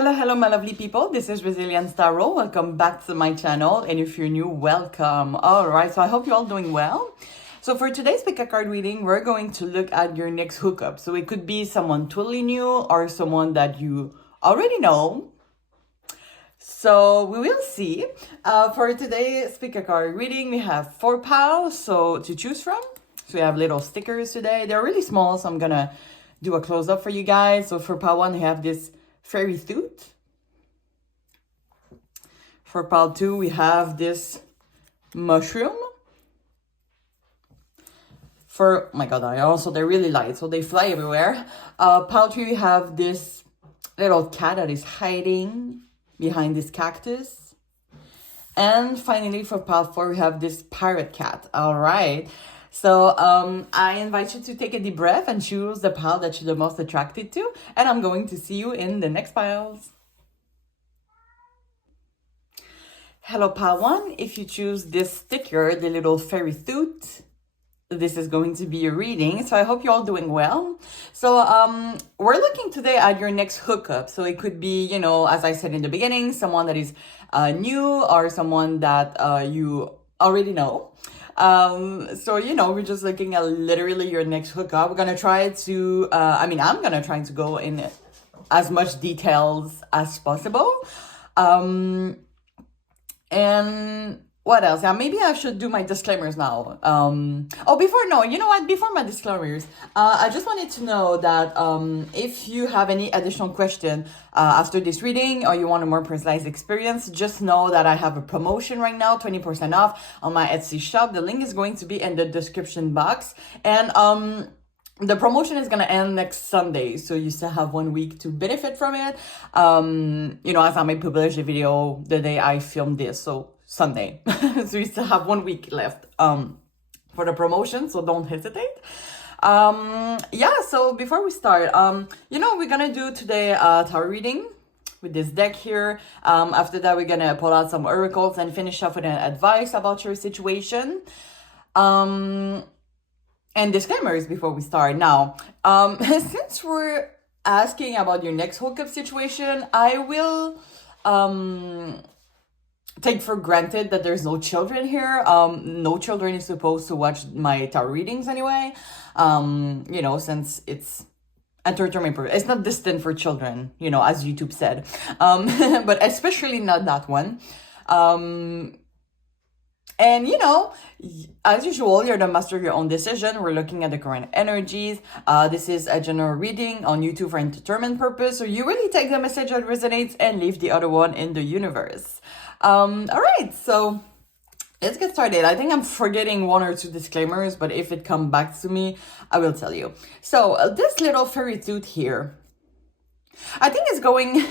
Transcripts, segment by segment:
Hello, my lovely people. This is Resilience Tarot. Welcome back to my channel. And if you're new, welcome. All right, so I hope you're all doing well. So for today's pick a card reading, we're going to look at your next hookup. So it could be someone totally new or someone that you already know. So we will see. For today's pick a card reading, we have 4 piles to choose from. So we have little stickers today. They're really small, so I'm gonna do a close-up for you guys. So for pile 1, we have this fairy tooth. For pile 2, we have this mushroom. For, oh my god, they're really light, so they fly everywhere. Pile 3, we have this little cat that is hiding behind this cactus. And finally, for pile 4, we have this pirate cat. All right. So I invite you to take a deep breath and choose the pile that you're the most attracted to. And I'm going to see you in the next piles. Hello, pile 1. If you choose this sticker, the little fairy tooth, this is going to be a reading. So I hope you're all doing well. So we're looking today at your next hookup. So it could be, you know, as I said in the beginning, someone that is new or someone that you already know. So, you know, we're just looking at literally your next hookup. We're going to try to, I'm going to try to go in as much details as possible. And what else? Yeah, maybe I should do my disclaimers now. Before my disclaimers, I just wanted to know that if you have any additional question after this reading or you want a more personalized experience, just know that I have a promotion right now, 20% off on my Etsy shop. The link is going to be in the description box. And the promotion is going to end next Sunday, so you still have 1 week to benefit from it. You know, as I may publish a video the day I filmed this, so Sunday. So you still have 1 week left for the promotion, so don't hesitate. So before we start, you know, we're gonna do today a tarot reading with this deck here. After that, we're gonna pull out some oracles and finish off with an advice about your situation. And disclaimers before we start. Now, since we're asking about your next hookup situation, I will take for granted that there's no children here. No children is supposed to watch my tarot readings anyway. You know, since it's entertainment purpose. It's not destined for children, you know, as YouTube said. But especially not that one. And, you know, as usual, you're the master of your own decision. We're looking at the current energies. This is a general reading on YouTube for entertainment purpose. So you really take the message that resonates and leave the other one in the universe. All right, so let's get started. I think I'm forgetting 1 or 2 disclaimers, but if it comes back to me, I will tell you. So this little fairy tooth here, I think it's going,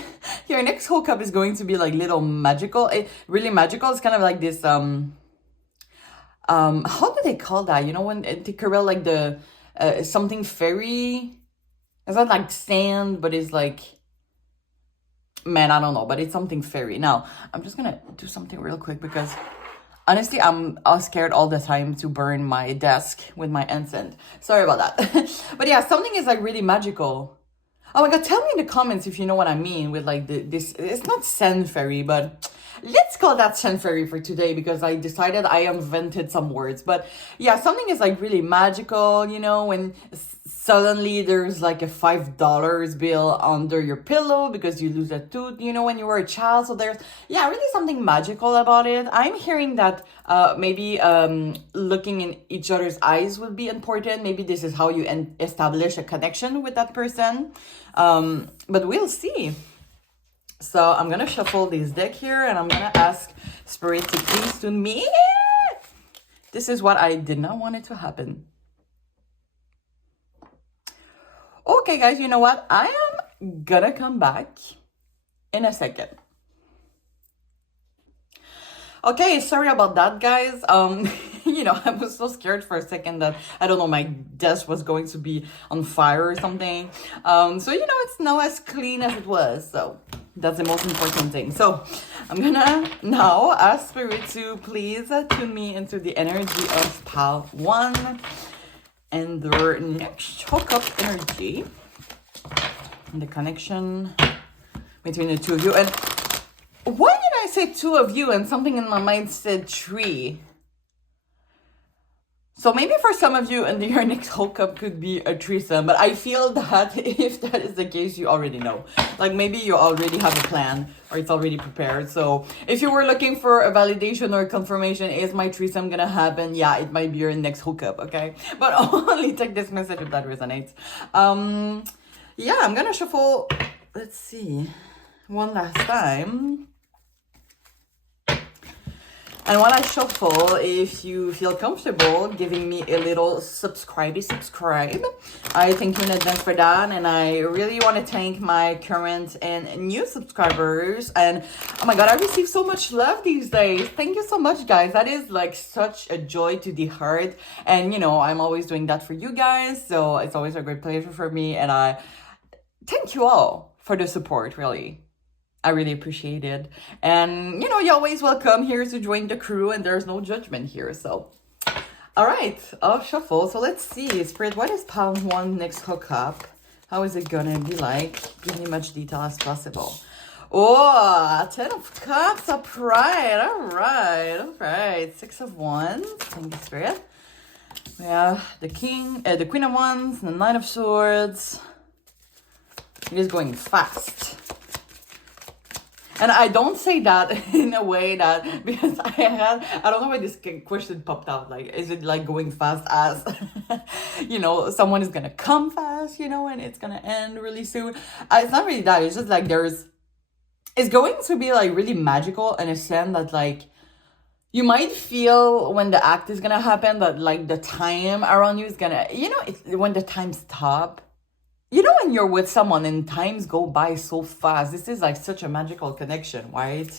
your next hookup is going to be like little magical, really magical. It's kind of like this, how do they call that? You know, when they corral like the, something fairy, it's not like sand, but it's like, man, I don't know, but it's something fairy. Now, I'm just gonna do something real quick because honestly, I'm scared all the time to burn my desk with my incense. Sorry about that. But yeah, something is like really magical. Oh my god, tell me in the comments if you know what I mean with like this, it's not sand fairy, but let's call that sand fairy for today because I decided I invented some words. But yeah, something is like really magical, you know, when suddenly there's like a $5 bill under your pillow because you lose a tooth, you know, when you were a child. So there's, yeah, really something magical about it. I'm hearing that maybe looking in each other's eyes would be important. Maybe this is how you establish a connection with that person. But we'll see. So I'm going to shuffle this deck here and I'm going to ask Spirit to please tune me. This is what I did not want it to happen. Okay, guys, you know what? I am going to come back in a second. Okay, sorry about that, guys. You know, I was so scared for a second that, I don't know, my desk was going to be on fire or something. So, you know, it's now as clean as it was. So that's the most important thing. So I'm gonna now ask Spirit to please tune me into the energy of pile 1 and their next hookup energy and the connection between the two of you. And why did I say two of you and something in my mind said three? So maybe for some of you, and your next hookup could be a threesome, but I feel that if that is the case, you already know. Like maybe you already have a plan or it's already prepared. So if you were looking for a validation or confirmation, is my threesome gonna happen? Yeah, it might be your next hookup, okay? But only take this message if that resonates. Yeah, I'm gonna shuffle, let's see, one last time. And while I shuffle, if you feel comfortable giving me a little subscribe, I thank you in advance for that. And I really want to thank my current and new subscribers. And oh my God, I receive so much love these days. Thank you so much, guys. That is like such a joy to the heart. And you know, I'm always doing that for you guys. So it's always a great pleasure for me. And I thank you all for the support, really. I really appreciate it. And, you know, you're always welcome here to join the crew, and there's no judgment here. So, all right, I'll shuffle. So let's see. Spirit, what is pile one next hookup? How is it gonna be like? Give me much detail as possible. Oh, 10 of Cups, upright. All right. 6 of Wands. Thank you, Spirit. We have the Queen of Wands, the Knight of Swords. It is going fast. And I don't say that in a way that, because I don't know why this question popped out. Like, is it like going fast as, you know, someone is going to come fast, you know, and it's going to end really soon? It's not really that. It's just like it's going to be like really magical in a sense that like, you might feel when the act is going to happen that like the time around you is going to, you know, when the time stops. You know, when you're with someone and times go by so fast, this is like such a magical connection, right?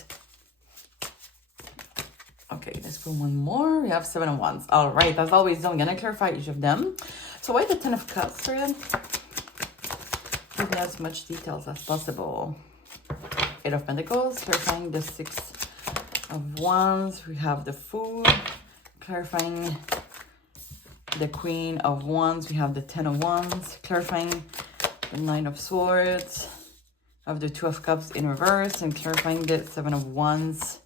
Okay, let's put one more. We have 7 of Wands. All right, as always, I'm gonna clarify each of them. So why the 10 of Cups, friend? Give me as much details as possible. 8 of Pentacles, clarifying the 6 of Wands. We have the Fool, clarifying the Queen of Wands. We have the 10 of Wands, clarifying the 9 of Swords. We have the 2 of Cups in reverse, and clarifying the 7 of Wands,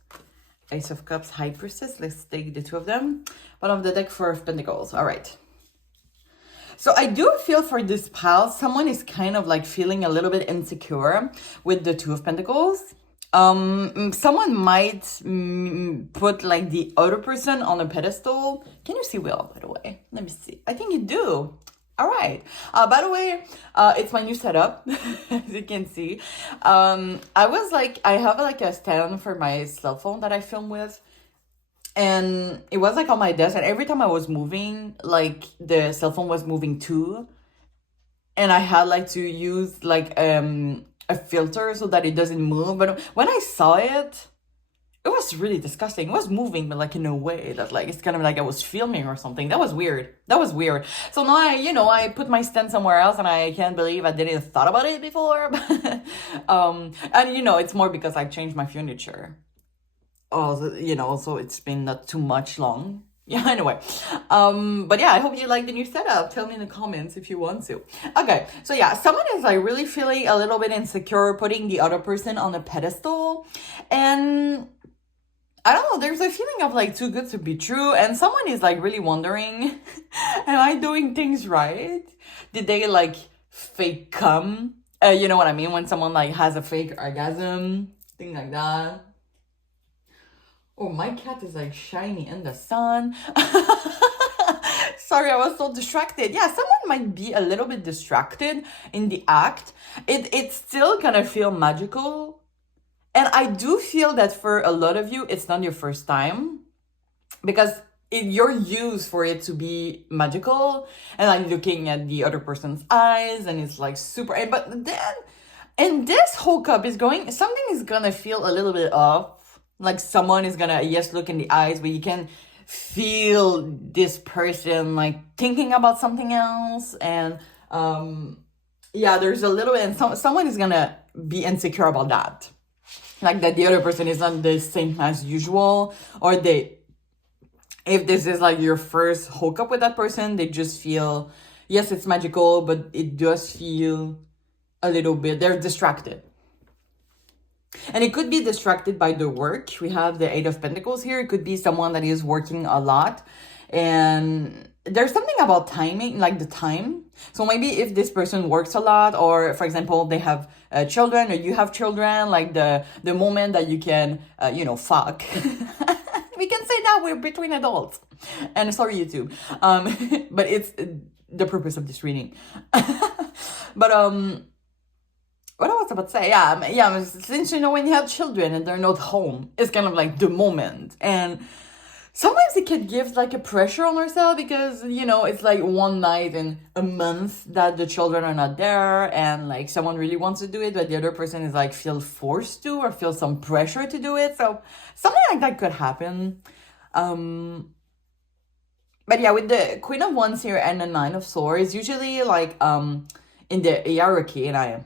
Ace of Cups, High Priestess. Let's take the 2 of them. Bottom of the deck, 4 of Pentacles. All right. So I do feel for this pile, someone is kind of like feeling a little bit insecure with the 2 of Pentacles. Someone might put like the other person on a pedestal. Can you see Will, by the way? Let me see. I think you do. All right. By the way, it's my new setup, as you can see. I have like a stand for my cell phone that I film with. And it was like on my desk. And every time I was moving, like the cell phone was moving too. And I had like to use like, a filter so that it doesn't move. But when I saw it, it was really disgusting. It was moving, but like in a way that like it's kind of like I was filming or something. That was weird. So now I put my stand somewhere else, and I can't believe I didn't thought about it before. And it's more because I changed my furniture. Oh, so it's been not too much long. Yeah, anyway. But yeah, I hope you like the new setup. Tell me in the comments if you want to. Okay, so yeah, someone is like really feeling a little bit insecure, putting the other person on a pedestal. And I don't know, there's a feeling of like too good to be true. And someone is like really wondering, am I doing things right? Did they like fake come? You know what I mean? When someone like has a fake orgasm, thing like that. Oh, my cat is like shiny in the sun. Sorry, I was so distracted. Yeah, someone might be a little bit distracted in the act. It's still gonna feel magical. And I do feel that for a lot of you, it's not your first time. Because you're used for it to be magical. And like looking at the other person's eyes, and it's like super... But then, in this hookup something is gonna feel a little bit off. Like someone is gonna, yes, look in the eyes, but you can feel this person like thinking about something else. And yeah, there's a little bit, and someone is gonna be insecure about that. Like that the other person is not the same as usual, or if this is like your first hookup with that person, they just feel, yes, it's magical, but it does feel a little bit, they're distracted. And it could be distracted by the work. We have the Eight of Pentacles here. It could be someone that is working a lot. And there's something about timing, like the time. So maybe if this person works a lot, or for example, they have children, or you have children, like the moment that you can, fuck. We can say that we're between adults. And sorry, YouTube. But it's the purpose of this reading. But what I was about to say, yeah, since when you have children and they're not home, it's kind of like the moment. And sometimes it can give like a pressure on ourselves because, it's like one night in a month that the children are not there, and like someone really wants to do it, but the other person is like feel forced to, or feel some pressure to do it. So something like that could happen. But yeah, with the Queen of Wands here and the Nine of Swords, usually like in the hierarchy, and I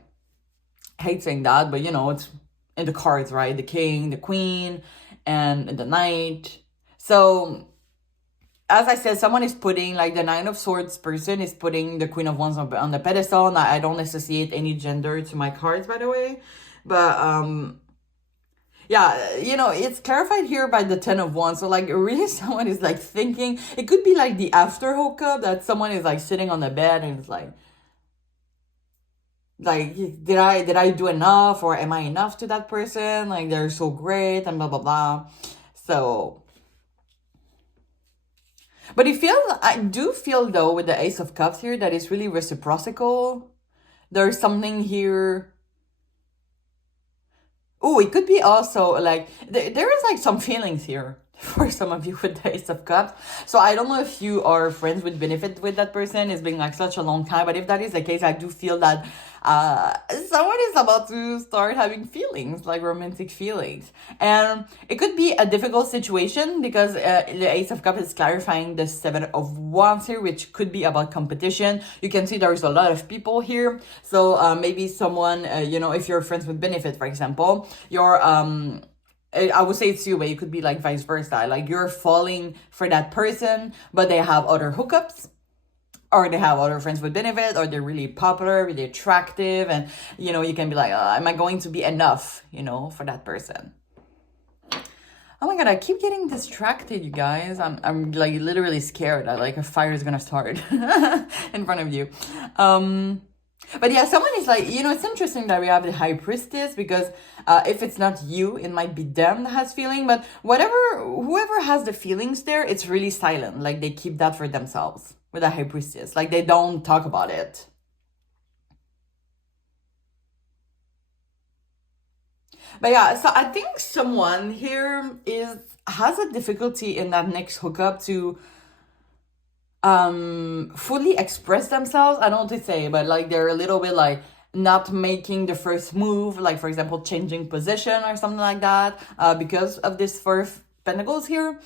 hate saying that, but it's in the cards, right? The King, the Queen, and the Knight. So as I said, someone is putting, like the Nine of Swords person is putting the Queen of Wands on the pedestal. And I don't associate any gender to my cards, by the way. But yeah, it's clarified here by the Ten of Wands. So like really someone is like thinking, it could be like the after hookup, that someone is like sitting on the bed and it's like, did I do enough, or am I enough to that person? Like, they're so great and blah blah blah. So, but I do feel though with the Ace of Cups here that it's really reciprocal. There's something here. Oh, it could be also like there is like some feelings here for some of you with the Ace of Cups. So I don't know if you are friends with benefit with that person. It's been like such a long time, but if that is the case, I do feel that someone is about to start having feelings, like romantic feelings. And it could be a difficult situation because the Ace of Cups is clarifying the Seven of Wands here, which could be about competition. You can see there's a lot of people here. So maybe someone, if you're friends with benefit, for example, you're I would say it's you, but it could be like vice versa. Like you're falling for that person, but they have other hookups, or they have other friends with benefit, or they're really popular, really attractive, and you can be like, am I going to be enough, for that person? Oh my god, I keep getting distracted, you guys. I'm like literally scared that like a fire is gonna start in front of you. But yeah, someone is like, it's interesting that we have the High Priestess, because if it's not you, it might be them that has feeling. But whoever has the feelings there, it's really silent. Like they keep that for themselves with the High Priestess. Like they don't talk about it. But yeah, so I think someone here has a difficulty in that next hookup to fully express themselves. I don't know what to say, but like they're a little bit like not making the first move, like for example changing position or something like that, because of this Four of Pentacles here.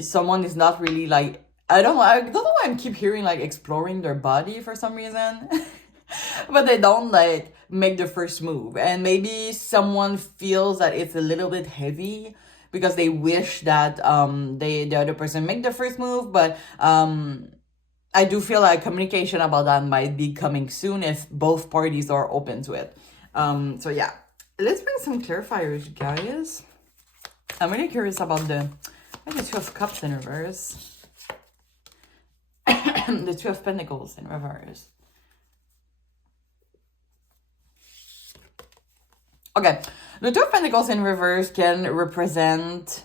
Someone is not really like, I don't know why I keep hearing like exploring their body for some reason. But they don't like make the first move, and maybe someone feels that it's a little bit heavy because they wish that the other person make the first move. But I do feel like communication about that might be coming soon if both parties are open to it. So yeah, let's bring some clarifiers, guys. I'm really curious about the Two of Cups in reverse. The Two of Pentacles in reverse. Okay, the Two of Pentacles in reverse can represent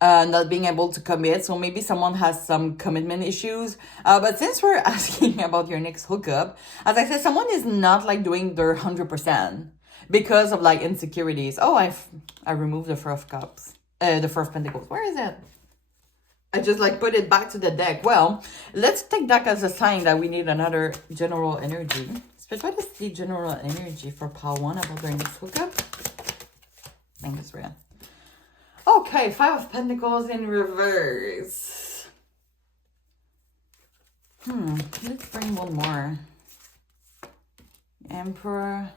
not being able to commit. So maybe someone has some commitment issues. But since we're asking about your next hookup, as I said, someone is not like doing their 100% because of like insecurities. Oh, I removed the Four of Cups, the Four of Pentacles. Where is it? I just like put it back to the deck. Well, let's take that as a sign that we need another general energy. What is the general energy for pile 1 about their next hookup? I think it's real. Okay, Five of Pentacles in reverse. Let's bring one more. Emperor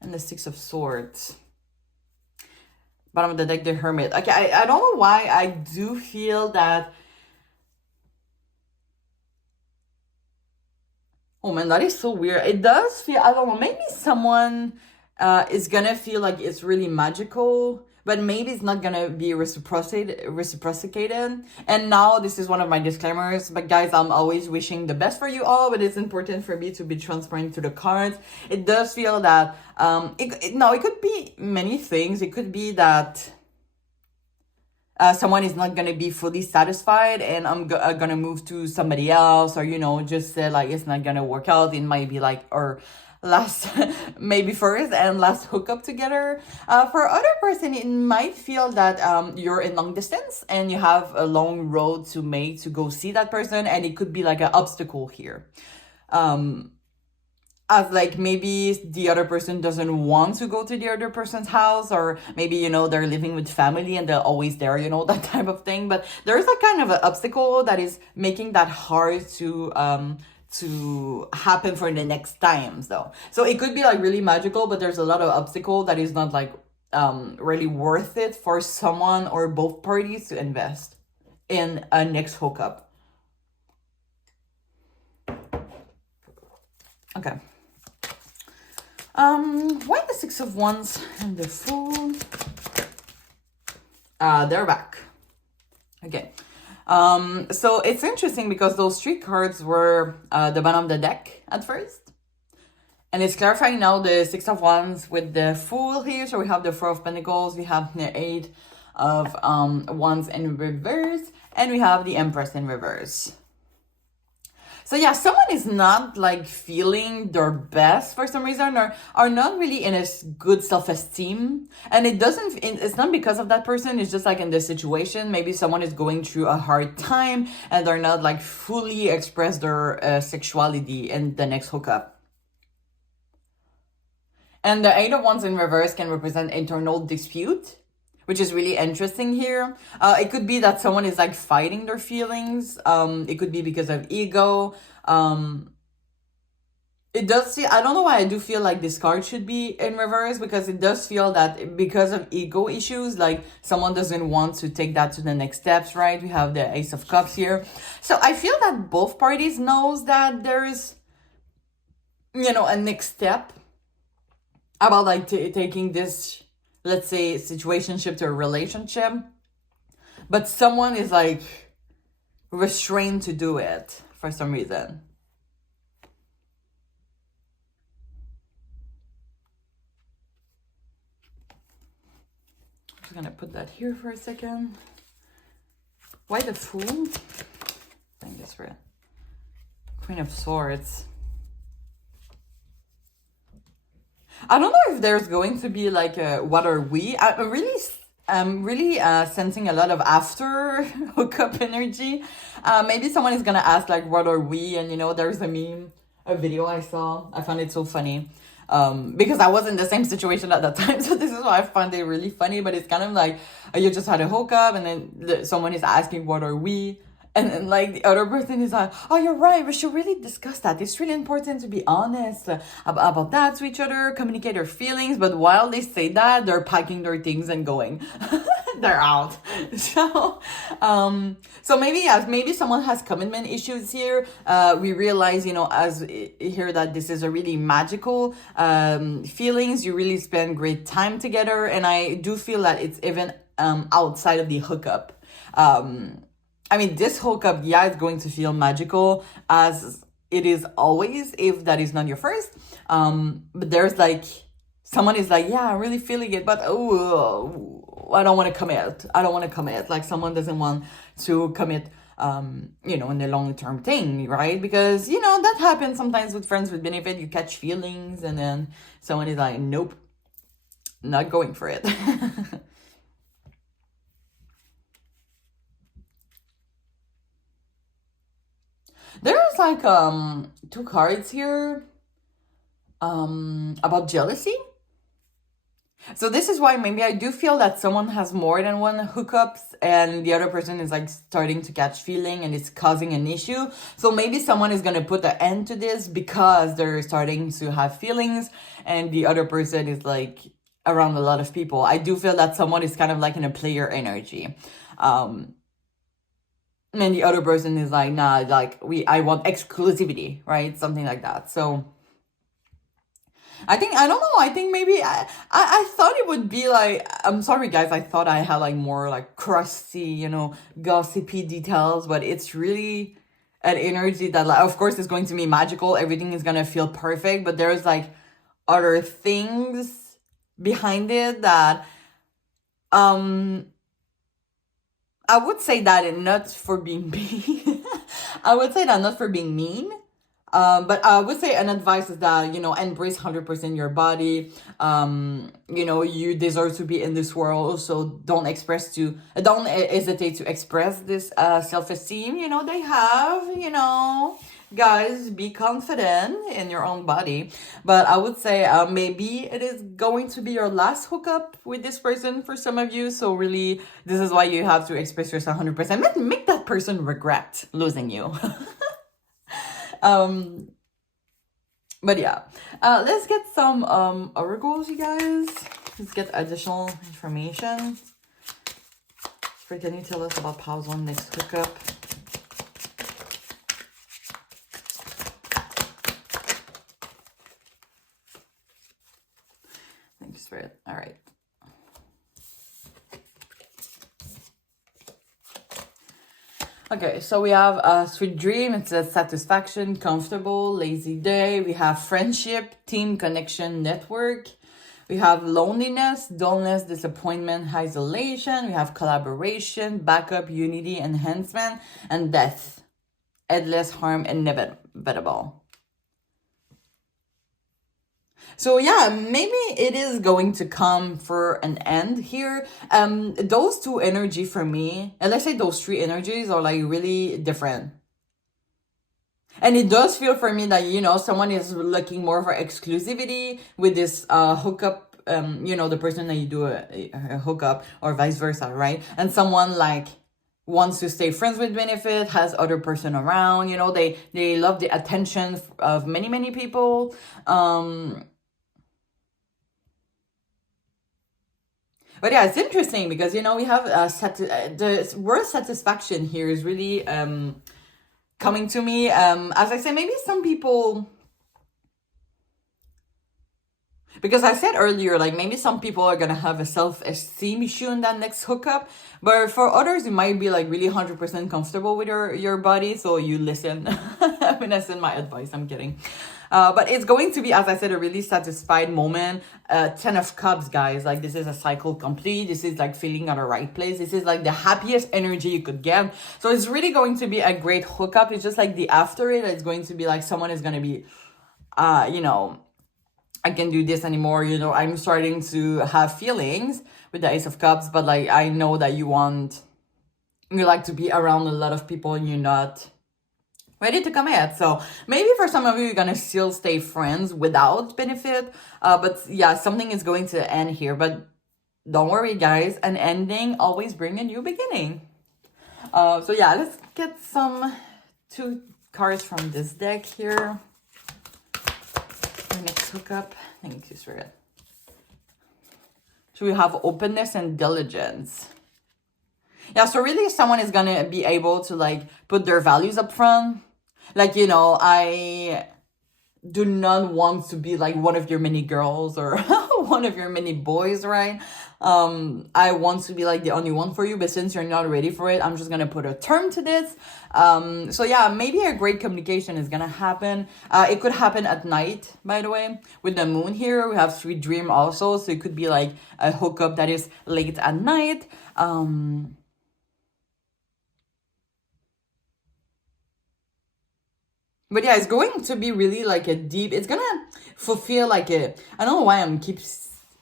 and the Six of Swords. Bottom of the deck, the Hermit. Okay, I don't know why I do feel that. Oh man, that is so weird. It does feel, I don't know, maybe someone it's gonna feel like it's really magical, but maybe it's not gonna be reciprocated. And now this is one of my disclaimers, but guys, I'm always wishing the best for you all, but it's important for me to be transparent to the cards. It does feel that it could be many things. It could be that someone is not gonna be fully satisfied, and I'm gonna move to somebody else, or just say like it's not gonna work out. It might be like or last maybe first and last hookup together. For other person, it might feel that you're in long distance and you have a long road to make to go see that person, and it could be like an obstacle here. As like maybe the other person doesn't want to go to the other person's house, or maybe they're living with family and they're always there, that type of thing. But there's a kind of an obstacle that is making that hard to happen for the next times though. So it could be like really magical, but there's a lot of obstacle that is not like really worth it for someone or both parties to invest in a next hookup. Okay. Why the Six of Wands and the Fool? They're back. Okay. So it's interesting because those three cards were the bottom of the deck at first. And it's clarifying now the Six of Wands with the Fool here. So we have the Four of Pentacles, we have the Eight of Wands in reverse, and we have the Empress in reverse. So yeah, someone is not like feeling their best for some reason, or are not really in a good self-esteem. And it's not because of that person. It's just like in this situation, maybe someone is going through a hard time and they're not like fully express their sexuality in the next hookup. And the Eight of Wands in reverse can represent internal dispute, which is really interesting here. It could be that someone is like fighting their feelings. It could be because of ego. It does see, I don't know why I do feel like this card should be in reverse, because it does feel that because of ego issues, like someone doesn't want to take that to the next steps, right? We have the Ace of Cups here. So I feel that both parties knows that there is, a next step about like taking this, let's say, situationship to a relationship, but someone is like restrained to do it for some reason. I'm just gonna put that here for a second. Why the Fool? I think it's for Queen of Swords. I don't know if there's going to be like a what are we? I'm really sensing a lot of after hookup energy. Maybe someone is gonna ask like what are we? And there's a meme, a video I saw. I found it so funny. Because I was in the same situation at that time, so this is why I find it really funny. But it's kind of like you just had a hookup, and then someone is asking what are we? And then, like, the other person is like, oh, you're right, we should really discuss that. It's really important to be honest about that to each other, communicate our feelings. But while they say that, they're packing their things and going. They're out. So maybe someone has commitment issues here. We realize, as here that this is a really magical feelings. You really spend great time together. And I do feel that it's even outside of the hookup. I mean, this hookup, yeah, it's going to feel magical as it is always if that is not your first. But there's like, someone is like, yeah, I'm really feeling it, but I don't want to commit. I don't want to commit. Like someone doesn't want to commit, in the long-term thing, right? Because, that happens sometimes with friends with benefit. You catch feelings and then someone is like, nope, not going for it. There's like two cards here about jealousy. So this is why maybe I do feel that someone has more than one hookups and the other person is like starting to catch feeling and it's causing an issue. So maybe someone is going to put an end to this because they're starting to have feelings and the other person is like around a lot of people. I do feel that someone is kind of like in a player energy. And the other person is like, nah, like I want exclusivity, right? Something like that. So I think, I don't know, I think maybe I thought it would be like, I'm sorry guys, I thought I had like more like crusty, you know, gossipy details, but it's really an energy that, like, of course it's going to be magical, everything is gonna feel perfect, but there's like other things behind it that um I would say that, and not for being mean. I would say that not for being mean. But I would say an advice is that, you know, embrace 100% your body. You know, you deserve to be in this world, so don't hesitate to express this self-esteem. You know, they have, you know, guys, be confident in your own body. But I would say maybe it is going to be your last hookup with this person for some of you. So really, this is why you have to express yourself 100%. Make that person regret losing you. But yeah, let's get some oracles, you guys. Let's get additional information. Spirit, can you tell us about pause on next hookup? Thank you, Spirit. All right. Okay, so we have a sweet dream. It says satisfaction, comfortable, lazy day. We have friendship, team, connection, network. We have loneliness, dullness, disappointment, isolation. We have collaboration, backup, unity, enhancement, and death. Endless harm, inevitable. So yeah, maybe it is going to come for an end here. Those two energy for me, and let's say those three energies are like really different. And it does feel for me that, you know, someone is looking more for exclusivity with this hookup, you know, the person that you do a hookup, or vice versa, right? And someone like wants to stay friends with benefit, has other person around, you know, they love the attention of many people. But yeah, it's interesting because, you know, we have the word satisfaction here is really coming to me. As I say, maybe some people, because I said earlier, like maybe some people are gonna have a self-esteem issue in that next hookup, but for others, you might be like really 100% comfortable with your body, so you listen. When I send my advice, I'm kidding. But it's going to be, as I said, a really satisfied moment. 10 of Cups, guys. Like, this is a cycle complete. This is like feeling at the right place. This is like the happiest energy you could get. So it's really going to be a great hookup. It's just like the after it, it's going to be like someone is going to be, you know, I can't do this anymore. You know, I'm starting to have feelings with the Ace of Cups, but like, I know that you like to be around a lot of people and you're not ready to commit. So maybe for some of you, you're gonna still stay friends without benefit. But yeah, something is going to end here. But don't worry, guys. An ending always brings a new beginning. So yeah, let's get two cards from this deck here. Our next hookup. Thank you, Spirit. So we have openness and diligence. Yeah, so really someone is gonna be able to like put their values up front. Like, you know, I do not want to be like one of your many girls or one of your many boys, right? I want to be like the only one for you, but since you're not ready for it, I'm just gonna put a term to this. So yeah, maybe a great communication is gonna happen. It could happen at night, by the way. With the moon here, we have sweet dream also, so it could be like a hookup that is late at night. But yeah, it's going to be really like a deep, it's gonna fulfill like I don't know why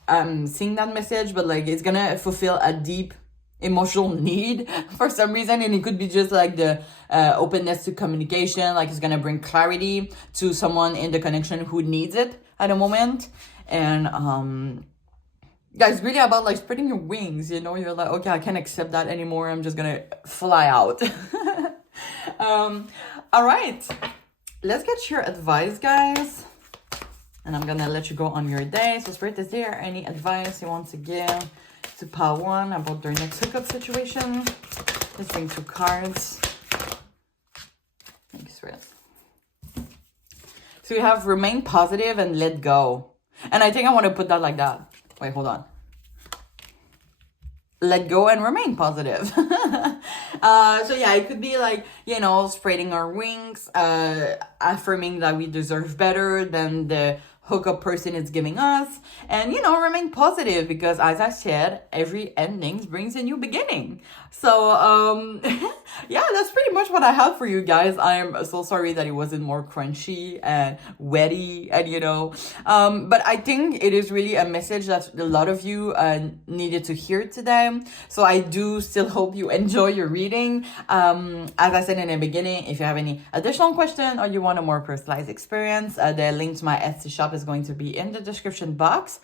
I'm seeing that message, but like it's gonna fulfill a deep emotional need for some reason. And it could be just like the openness to communication, like it's gonna bring clarity to someone in the connection who needs it at a moment. And yeah, it's really about like spreading your wings, you know, you're like, okay, I can't accept that anymore, I'm just gonna fly out. All right, let's get your advice, guys, and I'm gonna let you go on your day. So Spirit, is there any advice you want to give to Pile 1 about their next hookup situation? Let's bring 2 cards. Thank you, Spirit. So we have remain positive and let go. And I think I want to put that like that. Wait, hold on. Let go and remain positive. So yeah, it could be like, you know, spreading our wings, affirming that we deserve better than the hookup person is giving us, and, you know, remain positive, because as I said, every ending brings a new beginning. So yeah, that's pretty much what I have for you guys. I am so sorry that it wasn't more crunchy and wetty, and, you know, but I think it is really a message that a lot of you needed to hear today. So I do still hope you enjoy your reading. As I said in the beginning, if you have any additional question or you want a more personalized experience, the link to my Etsy shop is going to be in the description box.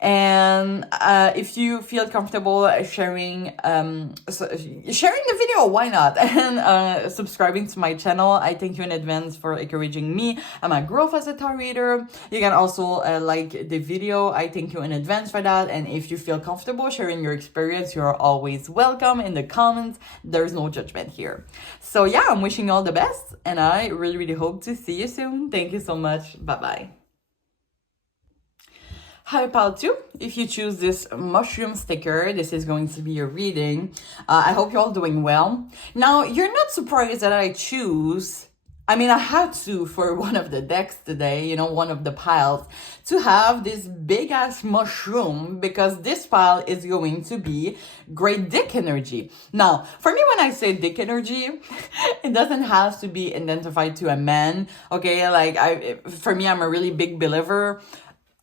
And if you feel comfortable sharing the video, why not? And subscribing to my channel, I thank you in advance for encouraging me and my growth as a tarot reader. You can also like the video. I thank you in advance for that. And if you feel comfortable sharing your experience, you're always welcome in the comments. There's no judgment here. So yeah, I'm wishing you all the best, and I really hope to see you soon. Thank you so much. Bye. Hi, pile 2. If you choose this mushroom sticker, this is going to be your reading. I hope you're all doing well. Now, you're not surprised that I had to, for one of the decks today, you know, one of the piles, to have this big ass mushroom, because this pile is going to be great dick energy. Now, for me, when I say dick energy, it doesn't have to be identified to a man, okay? Like, for me, I'm a really big believer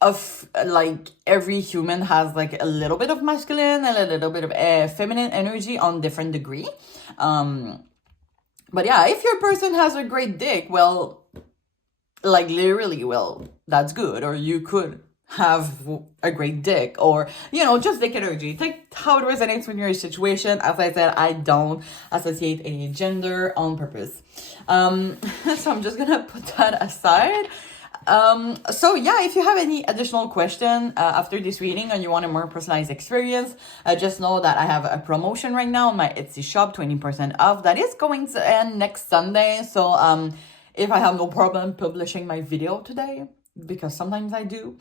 of like every human has like a little bit of masculine and a little bit of feminine energy on different degree. But yeah, if your person has a great dick, well, like literally, well, that's good. Or you could have a great dick, or, you know, just dick energy. Take how it resonates with your situation. As I said, I don't associate any gender on purpose. So I'm just gonna put that aside. So yeah, if you have any additional question after this reading and you want a more personalized experience, just know that I have a promotion right now on my Etsy shop, 20% off. That is going to end next Sunday. So if I have no problem publishing my video today, because sometimes I do,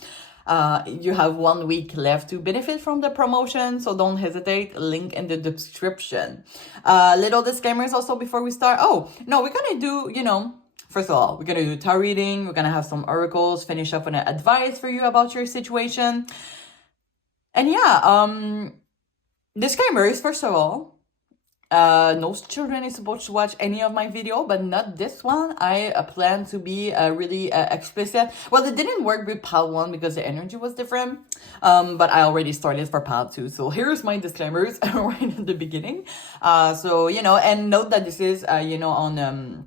you have 1 week left to benefit from the promotion, so don't hesitate. Link in the description. Little disclaimers also before we start. Oh no, we're gonna do, you know, first of all, we're going to do tarot reading. We're going to have some oracles, finish up with an advice for you about your situation. And yeah, disclaimers, first of all, no children is supposed to watch any of my video, but not this one. I plan to be really explicit. Well, it didn't work with pile 1 because the energy was different, but I already started for pile 2. So here's my disclaimers right in the beginning. So, you know, and note that this is, you know, on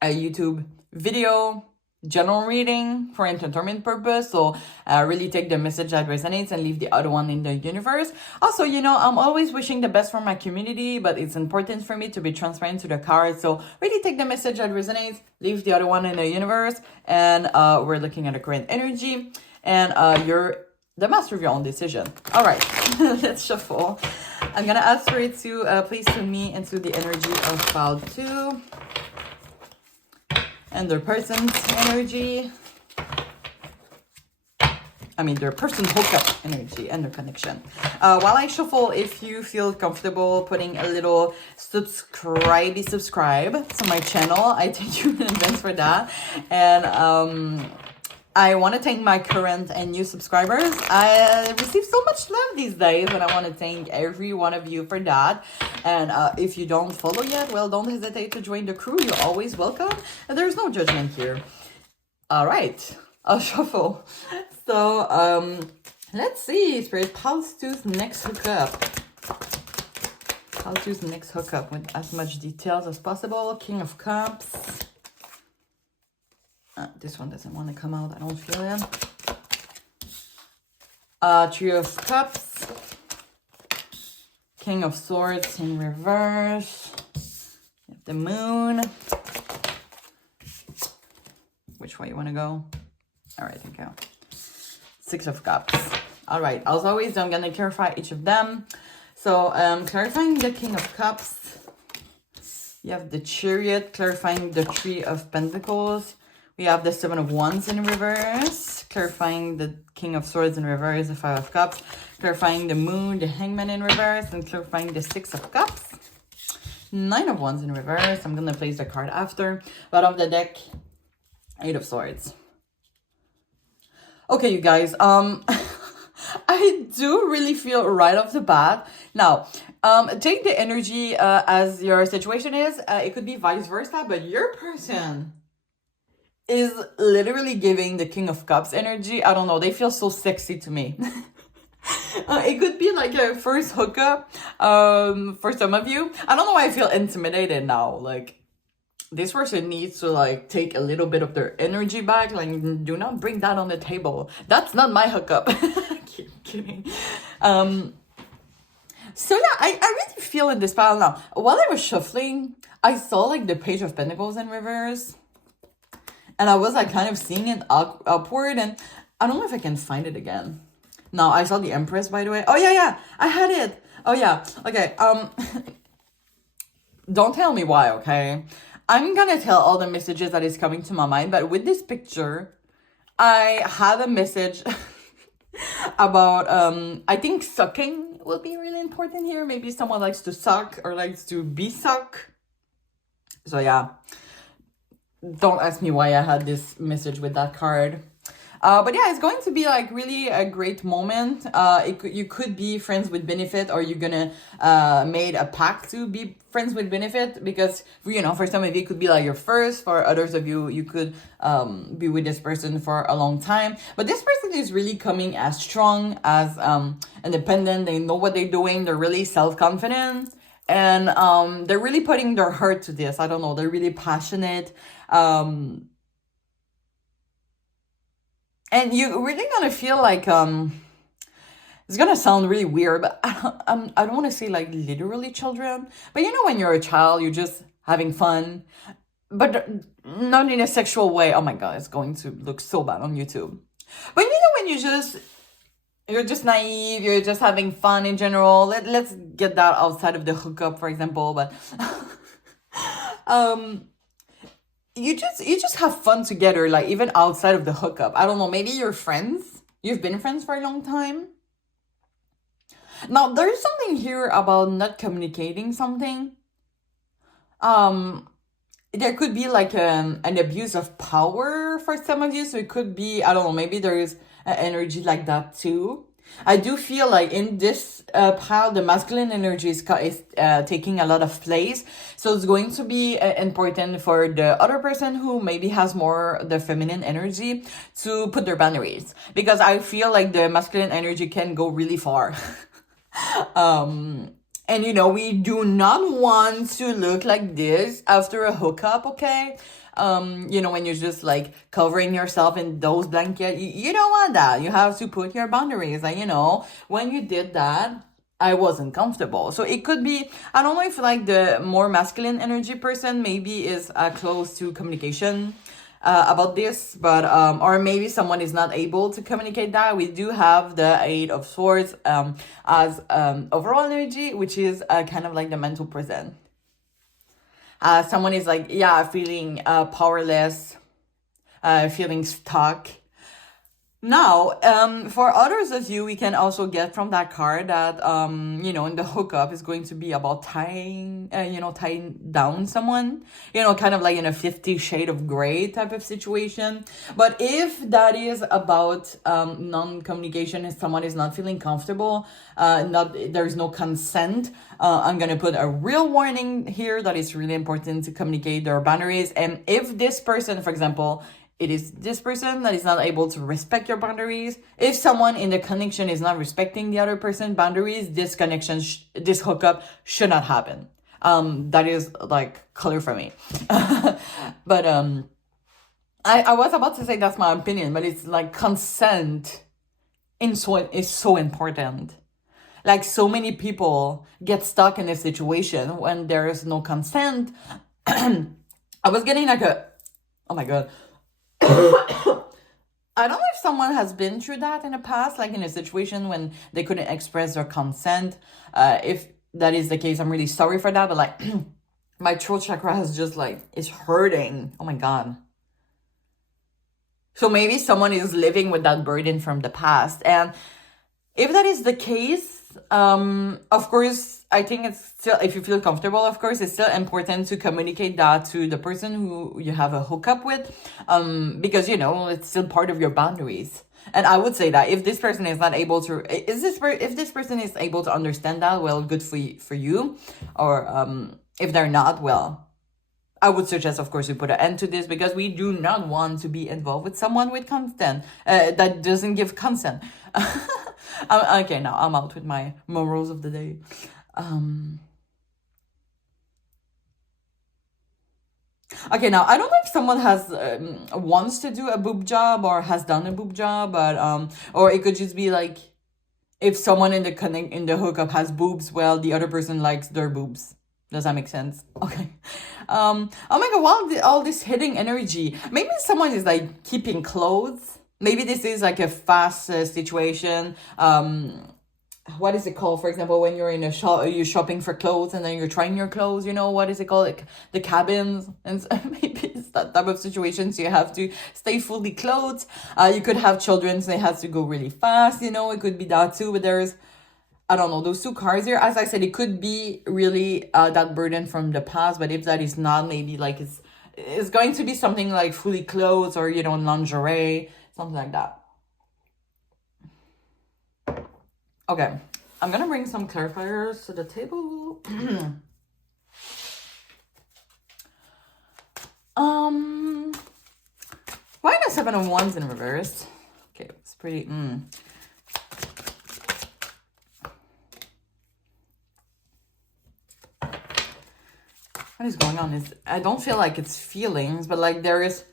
a YouTube video, general reading for entertainment purpose. So really take the message that resonates and leave the other one in the universe. Also, you know, I'm always wishing the best for my community, but it's important for me to be transparent to the cards. So really take the message that resonates, leave the other one in the universe. And we're looking at the current energy, and you're the master of your own decision. All right, let's shuffle. I'm gonna ask for it to please tune me into the energy of pile 2. And their person's energy. I mean, their person's hookup energy and their connection. While I shuffle, if you feel comfortable putting a little subscribe to my channel, I thank you in advance for that. And I want to thank my current and new subscribers. I receive so much love these days, and I want to thank every one of you for that. And if you don't follow yet, well, don't hesitate to join the crew. You're always welcome. And there's no judgment here. All right, I'll shuffle. So let's see, Spirit, pile 2's next hookup. Pile 2's next hookup with as much details as possible. King of Cups. This one doesn't want to come out. I don't feel it. Three of Cups. King of Swords in reverse. The Moon. Which way you want to go? All right, thank you. Six of Cups. All right, as always, I'm going to clarify each of them. So, clarifying the King of Cups. You have the Chariot, clarifying the Three of Pentacles. We have the Seven of Wands in reverse, clarifying the King of Swords in reverse, the Five of Cups, clarifying the Moon, the Hangman in reverse, and clarifying the Six of Cups. Nine of Wands in reverse. I'm gonna place the card after. Bottom of the deck, Eight of Swords. Okay, you guys, I do really feel right off the bat. Now, take the energy as your situation is. It could be vice versa, but your person is literally giving the King of Cups energy. I don't know, they feel so sexy to me. It could be like a first hookup for some of you. I don't know why I feel intimidated now. Like, this person needs to like take a little bit of their energy back. Like, do not bring that on the table. That's not my hookup. Keep kidding. So yeah, I really feel in this pile now. While I was shuffling, I saw like the Page of Pentacles in reverse. And I was like kind of seeing it upward. And I don't know if I can find it again. No, I saw the Empress, by the way. Oh, yeah. I had it. Oh, yeah. Okay. Don't tell me why, okay? I'm gonna tell all the messages that is coming to my mind. But with this picture, I had a message about, I think sucking will be really important here. Maybe someone likes to suck or likes to be sucked. So, yeah. Don't ask me why I had this message with that card. But yeah, it's going to be like really a great moment. You could be friends with benefit, or you're gonna made a pact to be friends with benefit, because you know, for some of you it could be like your first. For others of you, you could be with this person for a long time. But this person is really coming as strong, as independent. They know what they're doing. They're really self-confident, and they're really putting their heart to this. I don't know. They're really passionate. And you're really gonna feel like, it's gonna sound really weird, but I don't want to say like literally children. But you know, when you're a child, you're just having fun, but not in a sexual way. Oh my God, it's going to look so bad on YouTube. But you know, when you're just naive, you're just having fun in general. Let's get that outside of the hookup, for example. But you just have fun together, like even outside of the hookup. I don't know, maybe you're friends. You've been friends for a long time. Now, there's something here about not communicating something. There could be like an abuse of power for some of you. So it could be, I don't know, maybe there's an energy like that too. I do feel like in this pile, the masculine energy is taking a lot of place. So it's going to be important for the other person who maybe has more the feminine energy to put their boundaries. Because I feel like the masculine energy can go really far. And you know, we do not want to look like this after a hookup, okay? You know, when you're just like covering yourself in those blankets, you don't want that. You have to put your boundaries. And you know, when you did that, I wasn't comfortable. So it could be, I don't know if like the more masculine energy person maybe is close to communication about this, but or maybe someone is not able to communicate that. We do have the Eight of Swords as overall energy, which is kind of like the mental present. Someone is like, yeah, feeling powerless, feeling stuck. Now, for others of you, we can also get from that card that, you know, in the hookup is going to be about tying down someone, you know, kind of like in a 50 Shades of Grey type of situation. But if that is about non-communication and someone is not feeling comfortable, there's no consent, I'm going to put a real warning here that it's really important to communicate their boundaries. And if this person, for example, it is this person that is not able to respect your boundaries. If someone in the connection is not respecting the other person's boundaries, this connection, this hookup should not happen. That is like clear for me. But I was about to say that's my opinion, but it's like consent is so important. Like so many people get stuck in a situation when there is no consent. I was getting like oh my God. I don't know if someone has been through that in the past, like in a situation when they couldn't express their consent. If that is the case, I'm really sorry for that. But like, my throat chakra is just like, it's hurting. Oh my God. So maybe someone is living with that burden from the past. And if that is the case, of course, I think it's still, if you feel comfortable, of course, it's still important to communicate that to the person who you have a hookup with, because, it's still part of your boundaries. And I would say that if this person is not able to, if this person is able to understand that, well, good for you. Or if they're not, well, I would suggest, of course, you put an end to this, because we do not want to be involved with someone with consent that doesn't give consent. Okay, now I'm out with my morals of the day. Okay, now I don't know if someone has wants to do a boob job or has done a boob job, but or it could just be like, if someone in the hookup has boobs, well, the other person likes their boobs. Does that make sense? Okay. Oh my god, wow, all this hitting energy. Maybe someone is like keeping clothes. Maybe this is like a fast situation. What is it called? For example, when you're in a shop, you're shopping for clothes and then you're trying your clothes, what is it called? Like the cabins. And maybe it's that type of situation. So you have to stay fully clothed. You could have children, so they have to go really fast, it could be that too. But there's, I don't know, those two cards here. As I said, it could be really that burden from the past. But if that is not, maybe like it's going to be something like fully clothed or, lingerie, something like that. Okay, I'm gonna bring some clarifiers to the table. Why the 7 of Wands in reverse? Okay, it's pretty. What is going on? I don't feel like it's feelings, but like there is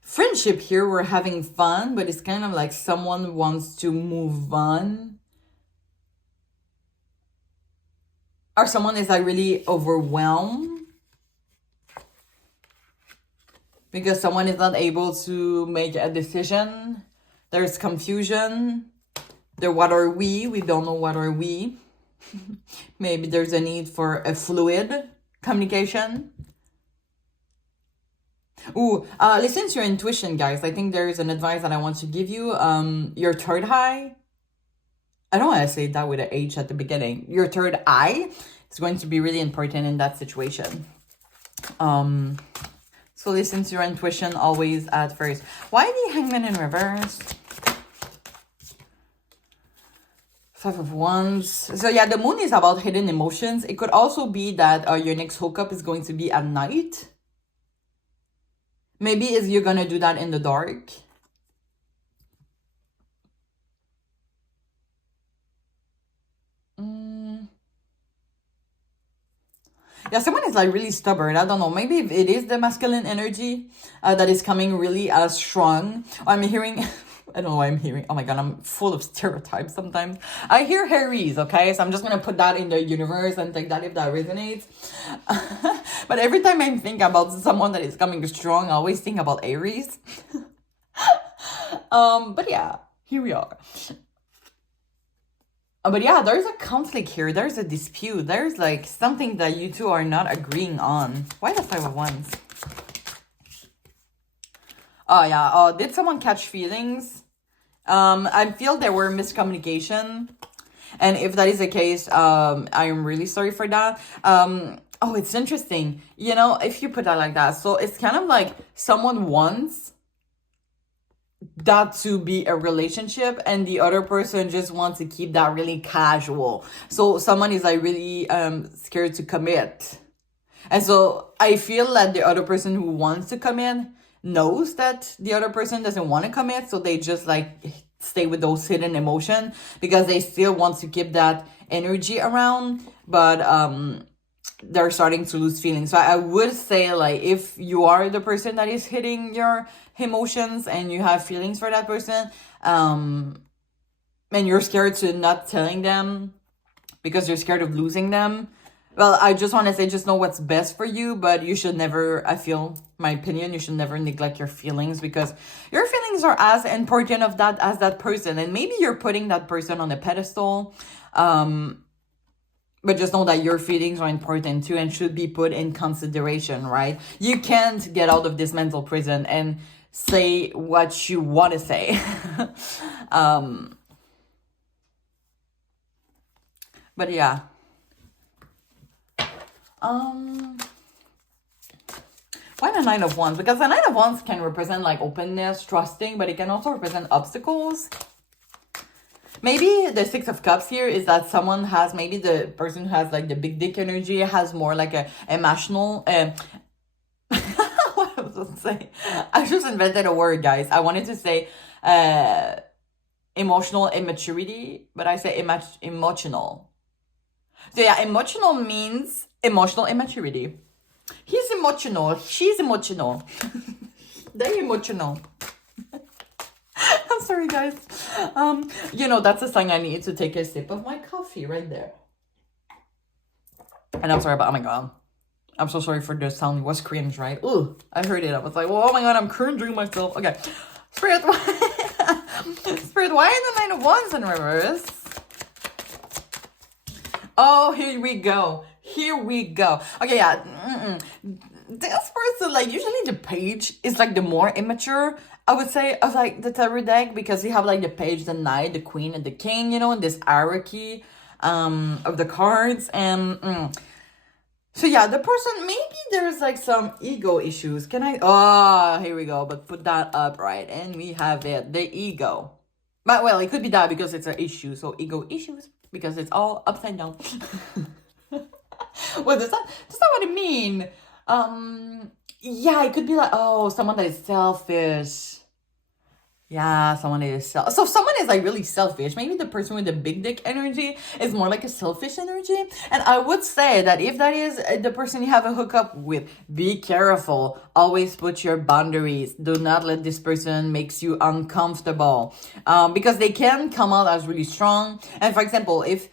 friendship here. We're having fun, but it's kind of like someone wants to move on. Or someone is like really overwhelmed because someone is not able to make a decision. There's confusion. What are we? We don't know what are we. Maybe there's a need for a fluid communication. Ooh, listen to your intuition, guys. I think there is an advice that I want to give you. Your third eye. I don't want to say that with an H at the beginning. Your third eye is going to be really important in that situation. So listen to your intuition always at first. Why the Hangman in reverse? 5 of Wands. So yeah, the moon is about hidden emotions. It could also be that your next hookup is going to be at night. Maybe you're going to do that in the dark. Yeah, someone is like really stubborn. I don't know. Maybe if it is the masculine energy that is coming really strong. I'm hearing, I don't know what I'm hearing. Oh my God, I'm full of stereotypes sometimes. I hear Aries, okay? So I'm just going to put that in the universe and take that if that resonates. But every time I think about someone that is coming strong, I always think about Aries. But yeah, here we are. But yeah, there's a conflict here. There's a dispute. There's like something that you two are not agreeing on. Why the 5 of Wands? Oh yeah. Did someone catch feelings? I feel there were miscommunication. And if that is the case, I am really sorry for that. Oh, it's interesting. If you put that like that. So it's kind of like someone wants that to be a relationship and the other person just wants to keep that really casual. So someone is like really scared to commit. And so I feel that the other person who wants to commit knows that the other person doesn't want to commit. So they just like stay with those hidden emotion because they still want to keep that energy around. But they're starting to lose feelings. So I would say, like, if you are the person that is hitting your emotions and you have feelings for that person, and you're scared to not telling them because you're scared of losing them, well, I just want to say, just know what's best for you, but you should never, I feel, my opinion, you should never neglect your feelings because your feelings are as important of that as that person. And maybe you're putting that person on a pedestal, but just know that your feelings are important too and should be put in consideration, right? You can't get out of this mental prison and say what you want to say. But yeah. Why the Nine of Wands? Because the Nine of Wands can represent like openness, trusting, but it can also represent obstacles. Maybe the Six of Cups here is that someone has, maybe the person who has like the big dick energy has more like a emotional, what was I saying? I just invented a word, guys. I wanted to say emotional immaturity, but I say emotional. So yeah, emotional means emotional immaturity. He's emotional. She's emotional. They're emotional. I'm sorry, guys. That's a sign I need to take a sip of my coffee right there. And I'm sorry about, oh my God. I'm so sorry for the sound. It was cringe, right? Ooh, I heard it. I was like, well, oh my God, I'm cringing myself. Okay. Spirit, Spirit, why is the Nine of Wands in reverse? Oh, here we go. Here we go. Okay, yeah. This person, like, usually the page is like the more immature, I would say, of like the tarot deck, because you have like the page, the knight, the queen, and the king, in this hierarchy of the cards. And so yeah, the person, maybe there's like some ego issues. Here we go. But put that up, right? And we have it, the ego. But well, it could be that because it's an issue. So ego issues, because it's all upside down. Well, that's not what I mean. Yeah, it could be like, oh, someone that is selfish. Yeah, someone is so someone is like really selfish. Maybe the person with the big dick energy is more like a selfish energy. And I would say that if that is the person you have a hookup with, be careful. Always put your boundaries. Do not let this person makes you uncomfortable. Because they can come out as really strong. And for example, if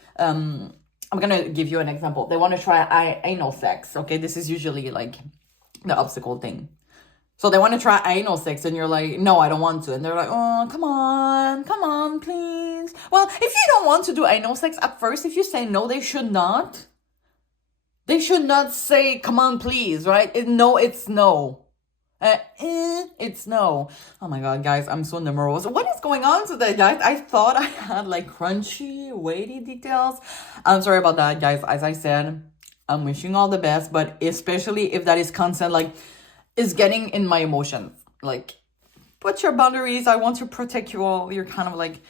I'm gonna give you an example. They want to try anal sex. Okay, this is usually like the obstacle thing. So they want to try anal sex, and you're like, no, I don't want to. And they're like, oh, come on, please. Well, if you don't want to do anal sex at first, if you say no, they should not. They should not say, come on, please, right? No, it's no. It's no. Oh my God, guys, I'm so nervous. What is going on today, guys? I thought I had like crunchy, weighty details. I'm sorry about that, guys. As I said, I'm wishing all the best, but especially if that is constant, like, is getting in my emotions. Like, put your boundaries. I want to protect you all. You're kind of like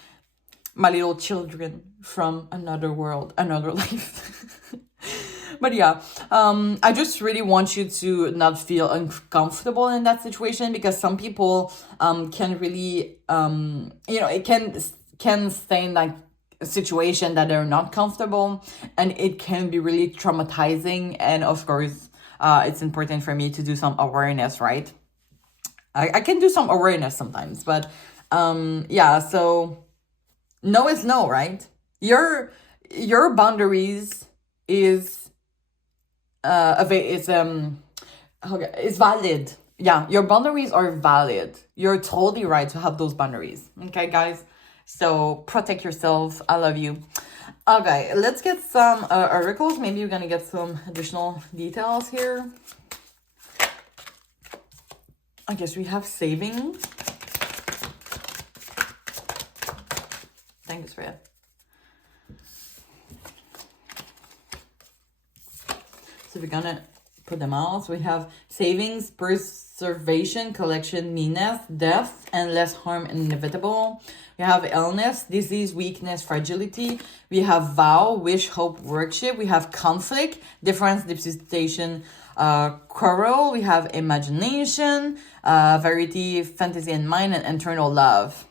my little children from another world, another life. But yeah, I just really want you to not feel uncomfortable in that situation, because some people can really, it can stay in that situation that they're not comfortable, and it can be really traumatizing. And of course, it's important for me to do some awareness, right? I can do some awareness sometimes, but yeah, so no is no, right? Your boundaries is it's valid. Yeah, your boundaries are valid. You're totally right to have those boundaries. Okay, guys? So protect yourself. I love you. Okay, let's get some oracles. Maybe you're gonna get some additional details here. I guess we have savings. Thanks, Fred. So we're gonna put them out. So we have savings, preservation, collection, meanness, death, and less harm inevitable. We have illness, disease, weakness, fragility. We have vow, wish, hope, worship. We have conflict, difference, disputation, quarrel. We have imagination, variety, fantasy, and mind, and internal love.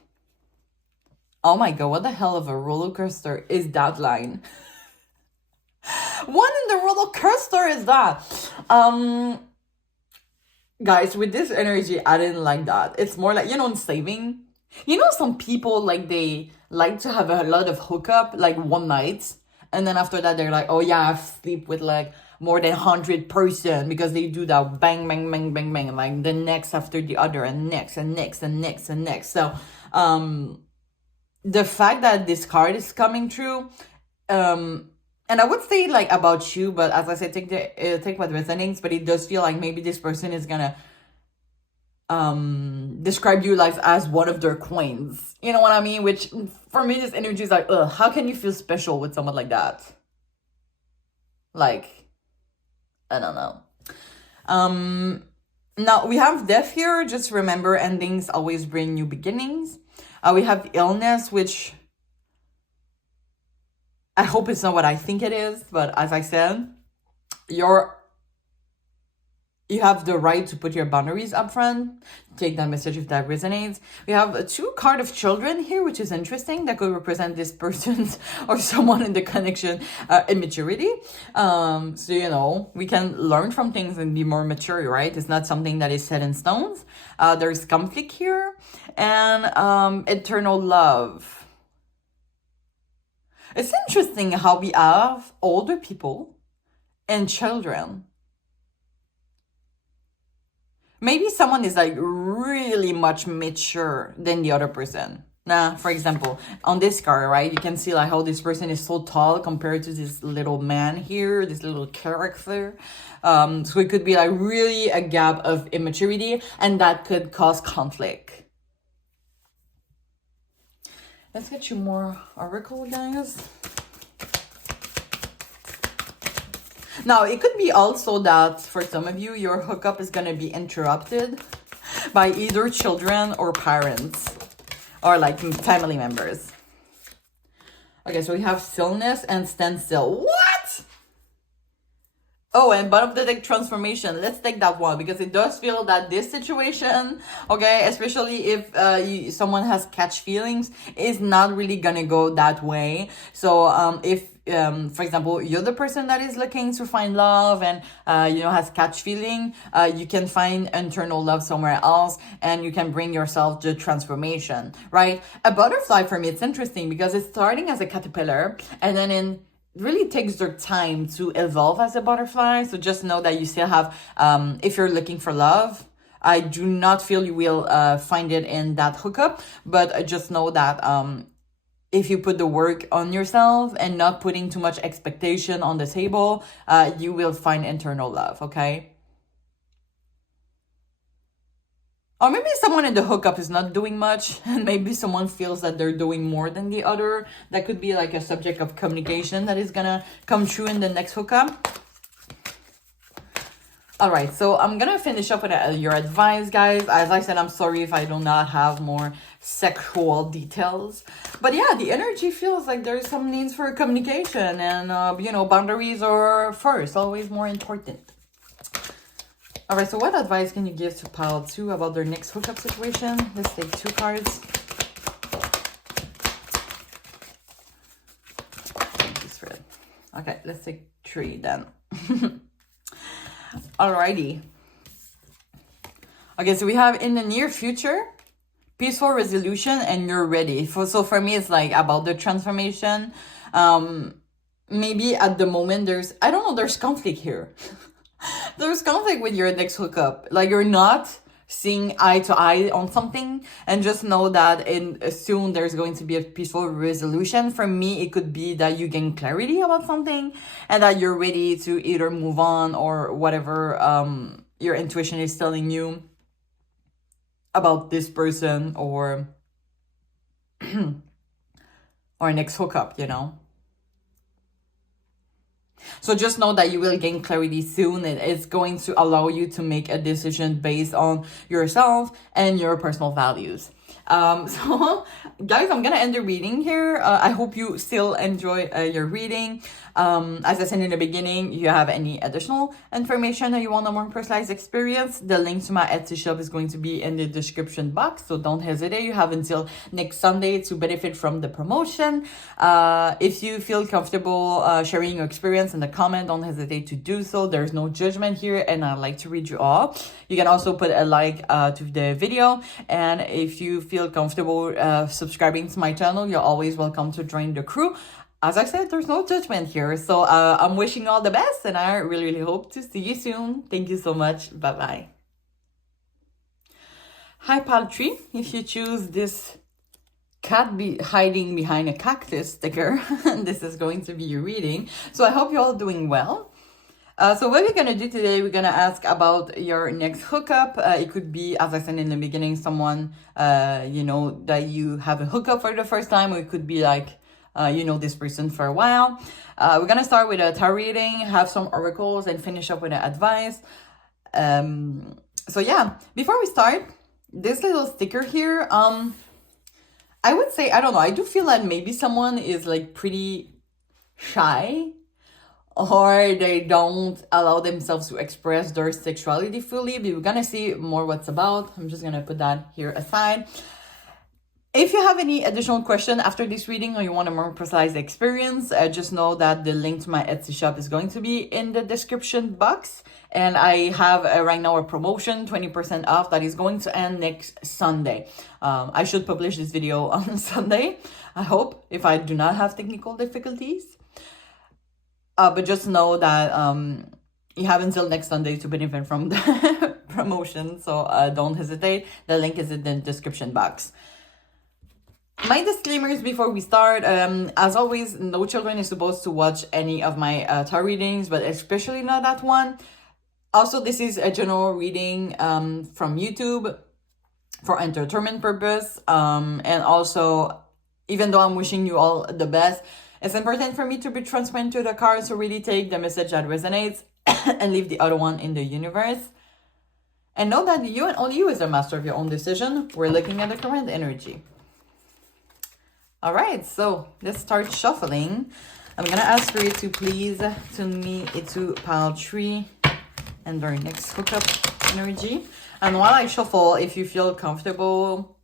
Oh my God, what the hell of a roller coaster is that line? What in the roller coaster is that? Guys, with this energy, I didn't like that. It's more like, in saving. Some people, like, they like to have a lot of hookup, like, one night. And then after that, they're like, oh yeah, I sleep with like more than 100 person, because they do that bang, bang, bang, bang, bang, like the next after the other, and next and next and next and next. So, the fact that this card is coming true, and I would say like about you, but as I said, take what resonates. But it does feel like maybe this person is gonna describe you like as one of their queens. You know what I mean? Which for me, this energy is like, ugh, how can you feel special with someone like that? Like, I don't know. Now we have death here. Just remember, endings always bring new beginnings. We have illness, which I hope it's not what I think it is, but as I said, you have the right to put your boundaries up front. Take that message if that resonates. We have a 2 card of children here, which is interesting. That could represent this person's or someone in the connection immaturity. So, you know, we can learn from things and be more mature, right? It's not something that is set in stones. There's conflict here. And eternal love. It's interesting how we have older people and children. Maybe someone is like really much mature than the other person. Now, for example, on this card, right, you can see like how this person is so tall compared to this little man here, this little character. So it could be like really a gap of immaturity, and that could cause conflict. Let's get you more oracle, guys. Now, it could be also that for some of you, your hookup is going to be interrupted by either children or parents or like family members. Okay, so we have stillness and standstill. What? Oh, and bottom of the deck, transformation. Let's take that one because it does feel that this situation, okay, especially if someone has catch feelings, is not really gonna go that way. So if for example, you're the person that is looking to find love and you know, has catch feeling, you can find internal love somewhere else, and you can bring yourself to transformation, right? A butterfly, for me, it's interesting because it's starting as a caterpillar and then really takes their time to evolve as a butterfly. So just know that you still have, if you're looking for love, I do not feel you will find it in that hookup, but just know that if you put the work on yourself and not putting too much expectation on the table, you will find internal love, okay? Or maybe someone in the hookup is not doing much, and maybe someone feels that they're doing more than the other. That could be like a subject of communication that is gonna come true in the next hookup. All right, so I'm gonna finish up with your advice, guys. As I said, I'm sorry if I do not have more sexual details. But yeah, the energy feels like there's some needs for communication, and, you know, boundaries are first, always more important. All right, so what advice can you give to pile 2 about their next hookup situation? Let's take 2 cards. Okay, let's take 3 then. Alrighty. Okay, so we have in the near future, peaceful resolution, and you're ready. So for me, it's like about the transformation. Maybe at the moment there's conflict here. There's conflict with your next hookup. Like, you're not seeing eye to eye on something, and just know that soon there's going to be a peaceful resolution. For me, it could be that you gain clarity about something and that you're ready to either move on or whatever your intuition is telling you about this person or or next hookup, you know. So just know that you will gain clarity soon. It's going to allow you to make a decision based on yourself and your personal values. So guys, I'm gonna end the reading here. I hope you still enjoy your reading. As I said in the beginning, you have any additional information that you want a more personalized experience, the link to my Etsy shop is going to be in the description box, so don't hesitate. You have until next Sunday to benefit from the promotion. If you feel comfortable sharing your experience in the comment, don't hesitate to do so. There's no judgment here, and I like to read you all. You can also put a like to the video, and if you feel comfortable subscribing to my channel, you're always welcome to join the crew. As I said, there's no judgment here. So I'm wishing you all the best, and I really, really hope to see you soon. Thank you so much. Bye-bye. Hi, Paltry. If you choose this cat hiding behind a cactus sticker, this is going to be your reading. So I hope you're all doing well. So what we're gonna do today, we're gonna ask about your next hookup. It could be, as I said in the beginning, someone you know, that you have a hookup for the first time, or it could be like you know this person for a while. We're gonna start with a tarot reading, have some oracles, and finish up with an advice. So yeah, before we start, this little sticker here, I would say, I don't know, I do feel like maybe someone is like pretty shy, or they don't allow themselves to express their sexuality fully. But we're gonna see more what's about. I'm just gonna put that here aside. If you have any additional question after this reading, or you want a more precise experience, just know that the link to my Etsy shop is going to be in the description box. And I have right now a promotion, 20% off, that is going to end next Sunday. I should publish this video on Sunday, I hope, if I do not have technical difficulties. But just know that you have until next Sunday to benefit from the promotion. So don't hesitate. The link is in the description box. My disclaimers before we start. As always, no children is supposed to watch any of my tarot readings, but especially not that one. Also, this is a general reading from YouTube for entertainment purpose. And also, even though I'm wishing you all the best, it's important for me to be transparent to the cards, to really take the message that resonates and leave the other one in the universe. And know that you and only you is the master of your own decision. We're looking at the current energy. All right, so let's start shuffling. I'm gonna ask for you to please tune me into pile 3 and our next hookup energy. And while I shuffle, if you feel comfortable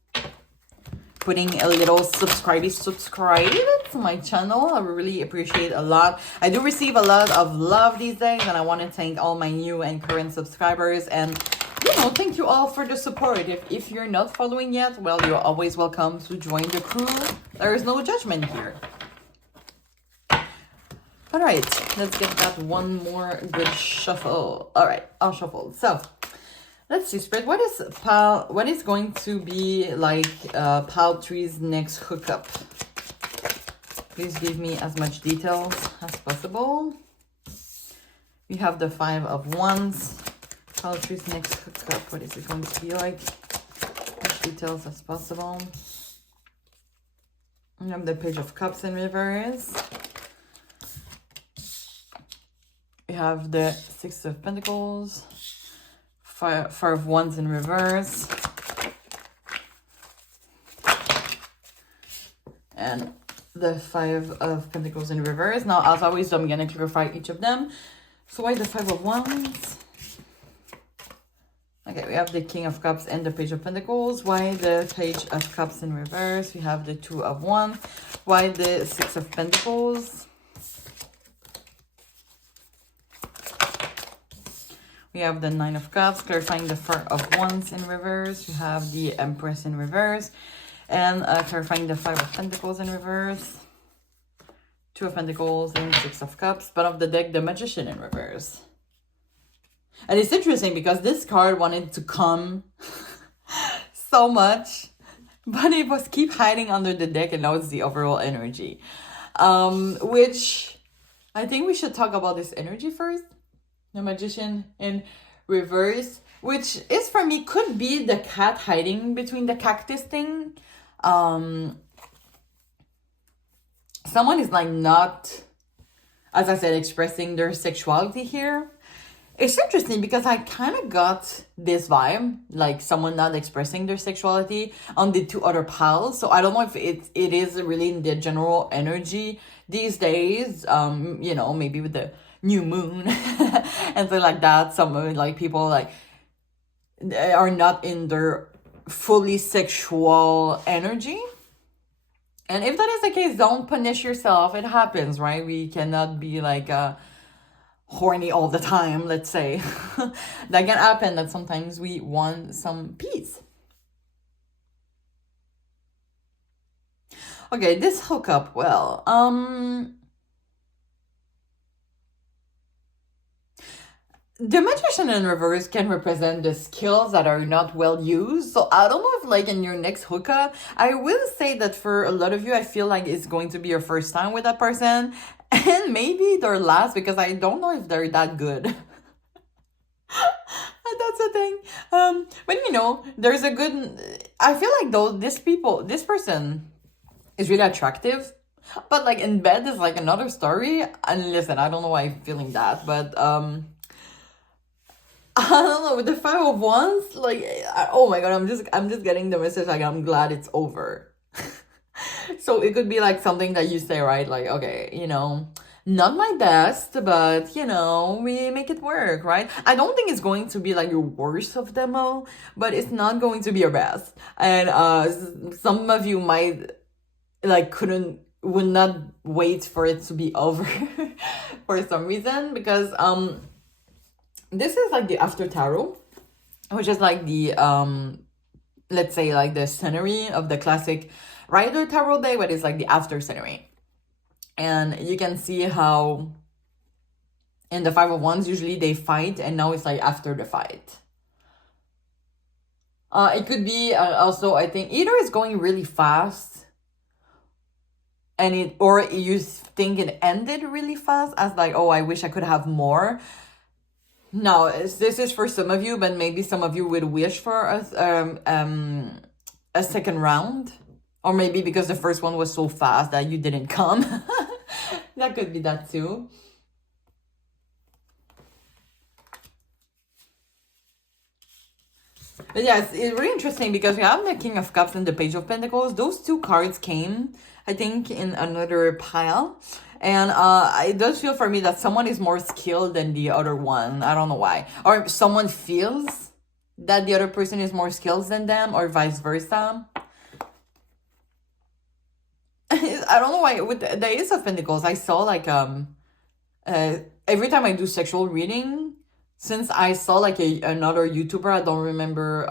putting a little subscribe to my channel, I would really appreciate a lot. I do receive a lot of love these days, and I want to thank all my new and current subscribers. And you know, thank you all for the support. If you're not following yet, well, you're always welcome to join the crew. There is no judgment here. All right, let's get that one more good shuffle. All right, I'll shuffle. So let's see, Spirit. What is going to be like pile 3's next hookup? Please give me as much details as possible. We have the 5 of Wands. Pile 3's next hookup. What is it going to be like? As much details as possible. We have the Page of Cups in reverse. We have the 6 of Pentacles. 5 of Wands in reverse. And the 5 of Pentacles in reverse. Now, as always, I'm going to clarify each of them. So why the 5 of Wands? Okay, we have the King of Cups and the Page of Pentacles. Why the Page of Cups in reverse? We have the 2 of Wands. Why the 6 of Pentacles? We have the 9 of Cups, clarifying the 4 of Wands in reverse. We have the Empress in reverse. And clarifying the 5 of Pentacles in reverse. 2 of Pentacles and 6 of Cups. Bottom of the deck, the Magician in reverse. And it's interesting because this card wanted to come so much, but it was keep hiding under the deck, and now it's the overall energy. Which I think we should talk about this energy first. The Magician in reverse, which is for me, could be the cat hiding between the cactus thing. Someone is like not, as I said, expressing their sexuality here. It's interesting because I kind of got this vibe, like someone not expressing their sexuality on the 2 other piles. So I don't know if it is really in the general energy these days. You know, maybe with the new moon and things like that. Some like people like are not in their fully sexual energy. And if that is the case, don't punish yourself. It happens, right? We cannot be like horny all the time, let's say. That can happen, that sometimes we want some peace. Okay, this hookup, well, the Magician in reverse can represent the skills that are not well used. So I don't know if like in your next hookup, I will say that for a lot of you, I feel like it's going to be your first time with that person. And maybe they're last because I don't know if they're that good. That's the thing. But there's a good. I feel like though this person is really attractive, but like in bed is like another story. And listen, I don't know why I'm feeling that, but I don't know, with the Five of Wands, like, oh my god, I'm just getting the message, like, I'm glad it's over. So it could be like something that you say, right? Like, okay, not my best, but we make it work, right? I don't think it's going to be like your worst of them all, but it's not going to be your best. And some of you might like would not wait for it to be over for some reason, because this is like the after tarot, which is like the let's say like the scenery of the classic Rider Tarot day, but it's like the after scenery. And you can see how in the Five of Wands usually they fight, and now it's like after the fight. It could be also, I think, either it's going really fast and or you think it ended really fast, as like, oh, I wish I could have more. No, this is for some of you, but maybe some of you would wish for a second round. Or maybe because the first one was so fast that you didn't come. That could be that too. But yeah, it's really interesting because we have the King of Cups and the Page of Pentacles. Those two cards came, I think, in another pile. And it does feel for me that someone is more skilled than the other one. I don't know why. Or someone feels that the other person is more skilled than them, or vice versa. I don't know why. With the Ace of Pentacles, I saw like every time I do sexual reading, since I saw like another YouTuber, I don't remember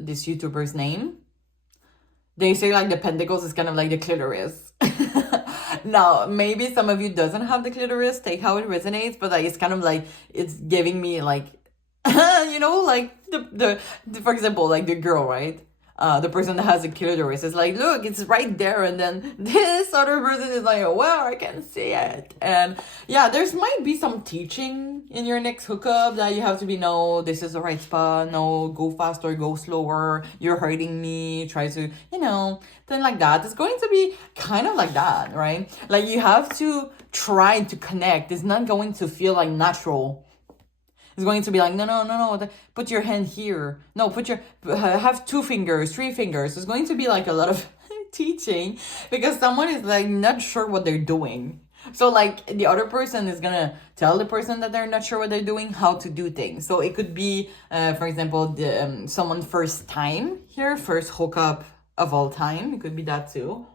this YouTuber's name. They say like the pentacles is kind of like the clitoris. Now, maybe some of you doesn't have the clitoris, take how it resonates, but like it's kind of like it's giving me like like the for example, like the girl, right? The person that has a clitoris is like, look, it's right there, and then this other person is like, well, I can see it. And yeah, there's might be some teaching in your next hookup that you have to be, no, this is the right spot, no, go faster, go slower, you're hurting me, try to, then like that. It's going to be kind of like that, right? Like you have to try to connect. It's not going to feel like natural. It's going to be like, no, put your hand here. No, have 2 fingers, 3 fingers. It's going to be like a lot of teaching because someone is like not sure what they're doing. So like the other person is gonna tell the person that they're not sure what they're doing, how to do things. So it could be, for example, someone first time here, first hookup of all time. It could be that too.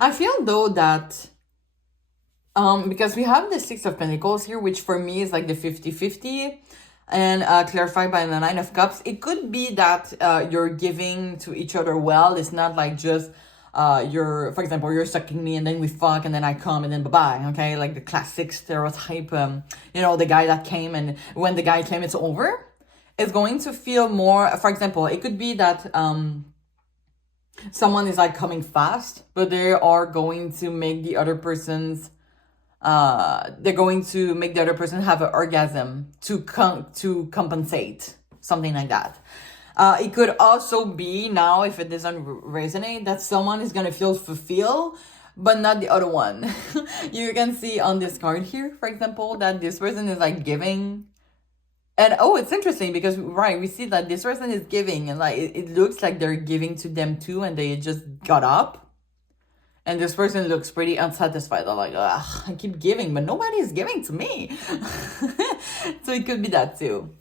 I feel though that because we have the Six of Pentacles here, which for me is like the 50-50, and clarified by the Nine of Cups, it could be that you're giving to each other well. It's not like just for example, you're sucking me and then we fuck and then I come and then bye-bye, okay? Like the classic stereotype, the guy that came, and when the guy came, it's over. It's going to feel more, for example, it could be that someone is like coming fast, but they are going to make the other person's they're going to make the other person have an orgasm to compensate, something like that. It could also be, now if it doesn't resonate, that someone is gonna feel fulfilled but not the other one. You can see on this card here, for example, that this person is like giving. And it's interesting because, right, we see that this person is giving, and like it looks like they're giving to them too, and they just got up. And this person looks pretty unsatisfied. They're like, ugh, I keep giving, but nobody is giving to me. So it could be that too.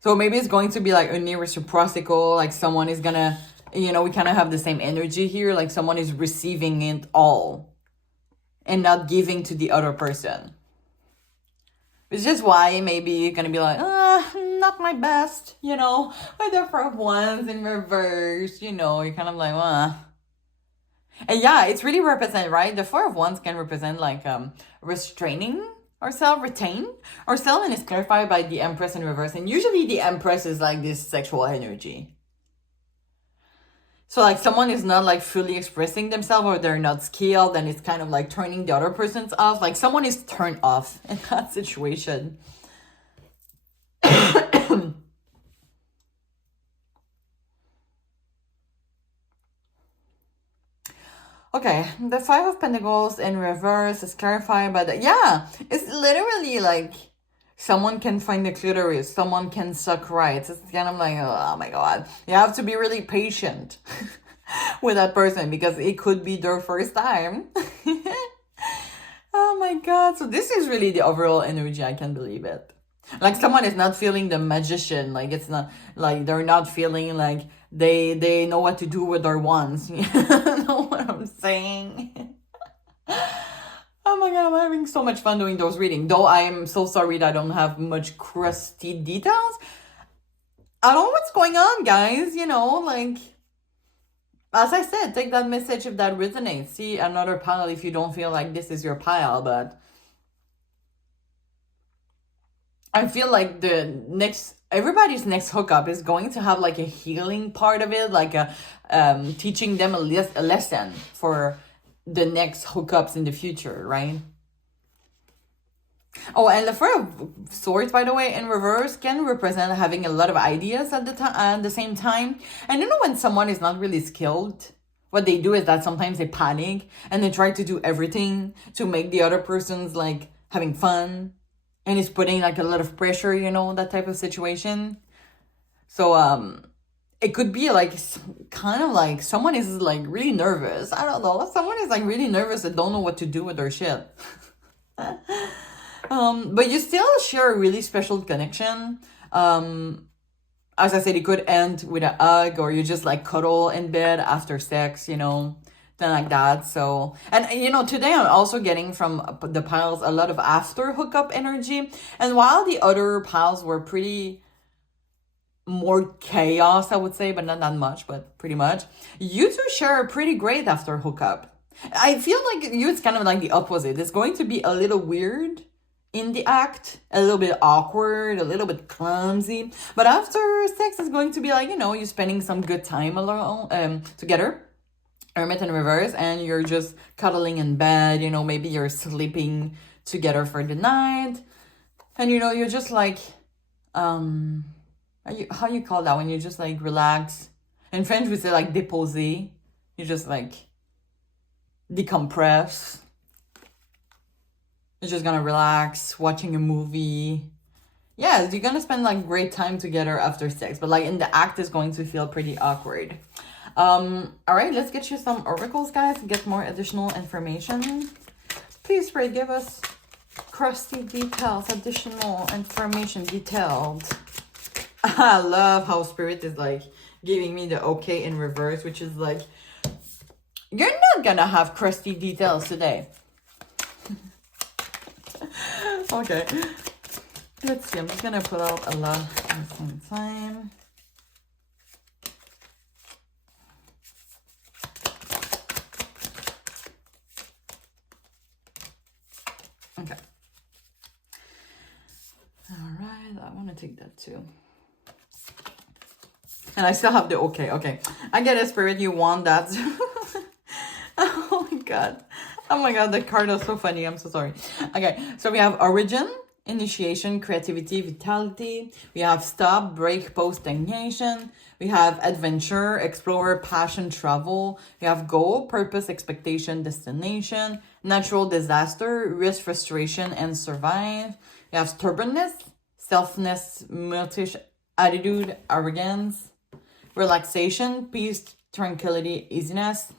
So maybe it's going to be like a near reciprocal, like someone is gonna, we kind of have the same energy here, like someone is receiving it all and not giving to the other person. It's just why maybe you're gonna be like, not my best, with the Four of Wands in reverse, you're kind of like, And yeah, it's really represent, right? The Four of Wands can represent like restraining ourselves, retain ourselves, and it's clarified by the Empress in reverse. And usually the Empress is like this sexual energy. So like someone is not like fully expressing themselves, or they're not skilled, and it's kind of like turning the other person's off. Like someone is turned off in that situation. Okay, the Five of Pentacles in reverse is clarified by the, yeah, it's literally like someone can find the clitoris, someone can suck right. It's kind of like, oh my God, you have to be really patient with that person because it could be their first time. Oh my God, so this is really the overall energy, I can't believe it. Like someone is not feeling the magician, like it's not like they're not feeling like they know what to do with their wands. You know what I'm saying? Oh my God, I'm having so much fun doing those readings. Though I'm so sorry that I don't have much crusty details. I don't know what's going on, guys. You know, like as I said, take that message if that resonates. See another pile if you don't feel like this is your pile, but I feel like everybody's next hookup is going to have like a healing part of it, like a teaching them a lesson for the next hookups in the future, right? Oh, and the Four of Swords, by the way, in reverse can represent having a lot of ideas at the same time. And you know when someone is not really skilled, what they do is that sometimes they panic and they try to do everything to make the other person's like having fun. And it's putting like a lot of pressure, you know, that type of situation. So it could be like kind of like someone is like really nervous. I don't know. Someone is like really nervous and don't know what to do with their shit. But you still share a really special connection. As I said, it could end with a hug, or you just like cuddle in bed after sex, you know, thing like that. So, and you know, today I'm also getting from the piles a lot of after hookup energy. And while the other piles were pretty more chaos, I would say, but not that much, but pretty much, you two share a pretty great after hookup. I feel like you, it's kind of like the opposite. It's going to be a little weird in the act, a little bit awkward, a little bit clumsy, but after sex is going to be like, you know, you're spending some good time alone, together, Hermit in reverse, and you're just cuddling in bed, you know, maybe you're sleeping together for the night, and you know, you're just like, how you call that when you just like relax? In French we say like déposer. You just like decompress. You're just gonna relax, watching a movie. Yeah, you're gonna spend like great time together after sex, but like in the act is going to feel pretty awkward. All right, let's get you some oracles, guys, and get more additional information. Please pray, give us crusty details, additional information, detailed. I love how Spirit is like giving me the okay in reverse, which is like, you're not gonna have crusty details today. Okay, let's see. I'm just gonna pull out a lot at the same time. Okay. All right, I want to take that too. And I still have the okay. Okay, I get it, Spirit. You want that? Oh my God. Oh my God, the card is so funny. I'm so sorry. Okay, so we have origin, initiation, creativity, vitality. We have stop, break, post, stagnation. We have adventure, explorer, passion, travel. We have goal, purpose, expectation, destination. Natural disaster, risk, frustration, and survive. We have stubbornness, selfness, multish attitude, arrogance. Relaxation, peace, tranquility, easiness.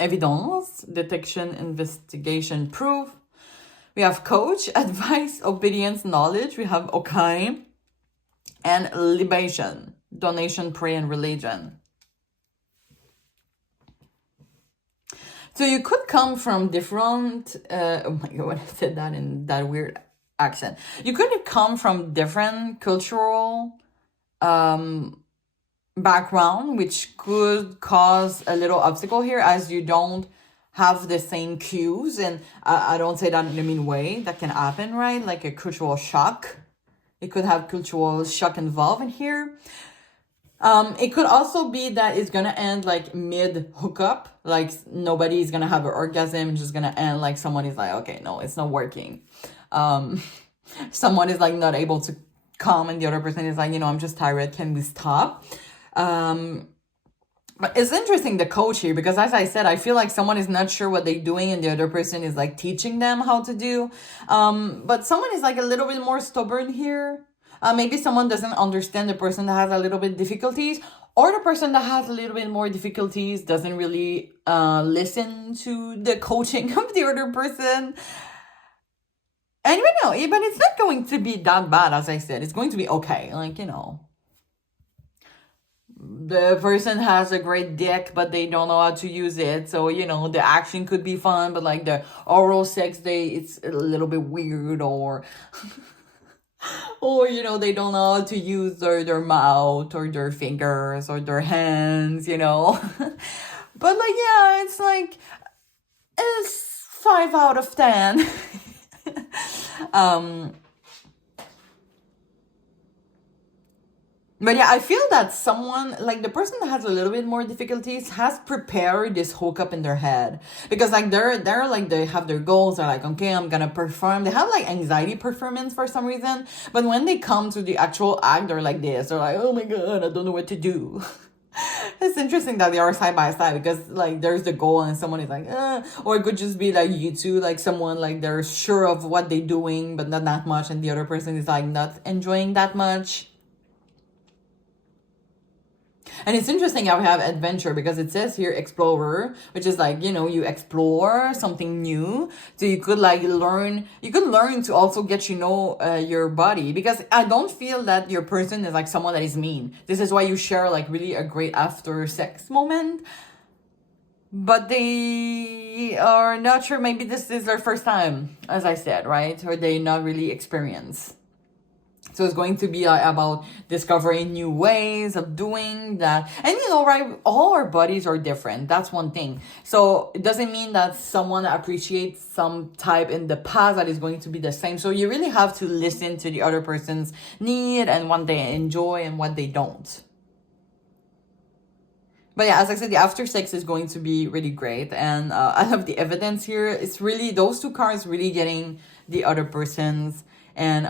Evidence, detection, investigation, proof. We have coach, advice, obedience, knowledge. We have okay. And libation, donation, prayer, and religion. So you could come from different, oh my God, I said that in that weird accent. You could come from different cultural background, which could cause a little obstacle here as you don't have the same cues. And I don't say that in a mean way. That can happen, right? Like a cultural shock. It could have cultural shock involved in here. It could also be that it's gonna end like mid hookup, like nobody's gonna have an orgasm, just gonna end like someone is like, okay, no, it's not working. Someone is like not able to come, and the other person is like, I'm just tired, can we stop? But it's interesting, the coach here, because as I said, I feel like someone is not sure what they're doing and the other person is like teaching them how to do. But someone is like a little bit more stubborn here. Maybe someone doesn't understand the person that has a little bit difficulties, or the person that has a little bit more difficulties doesn't really listen to the coaching of the other person. And but it's not going to be that bad, as I said. It's going to be okay. Like, the person has a great dick, but they don't know how to use it. So, the action could be fun, but like the oral sex, it's a little bit weird, or or they don't know how to use their mouth or their fingers or their hands. But like, yeah, it's like it's 5 out of 10. But yeah, I feel that someone, like the person that has a little bit more difficulties, has prepared this hookup in their head. Because like they're like, they have their goals, they're like, okay, I'm gonna perform. They have like anxiety performance for some reason. But when they come to the actual act, they're like this. They're like, oh my God, I don't know what to do. It's interesting that they are side by side, because like there's the goal and someone is like, or it could just be like you two, like someone like they're sure of what they're doing, but not that much. And the other person is like not enjoying that much. And it's interesting how we have adventure, because it says here explorer, which is like, you explore something new. So you could like learn to also get your body, because I don't feel that your person is like someone that is mean. This is why you share like really a great after sex moment. But they are not sure, maybe this is their first time, as I said, right? Or they not really experienced. So it's going to be about discovering new ways of doing that. And right, all our bodies are different. That's one thing. So it doesn't mean that someone appreciates some type in the past that is going to be the same. So you really have to listen to the other person's need and what they enjoy and what they don't. But yeah, as I said, the after sex is going to be really great. And I have the evidence here. It's really, those two cards really getting the other person's and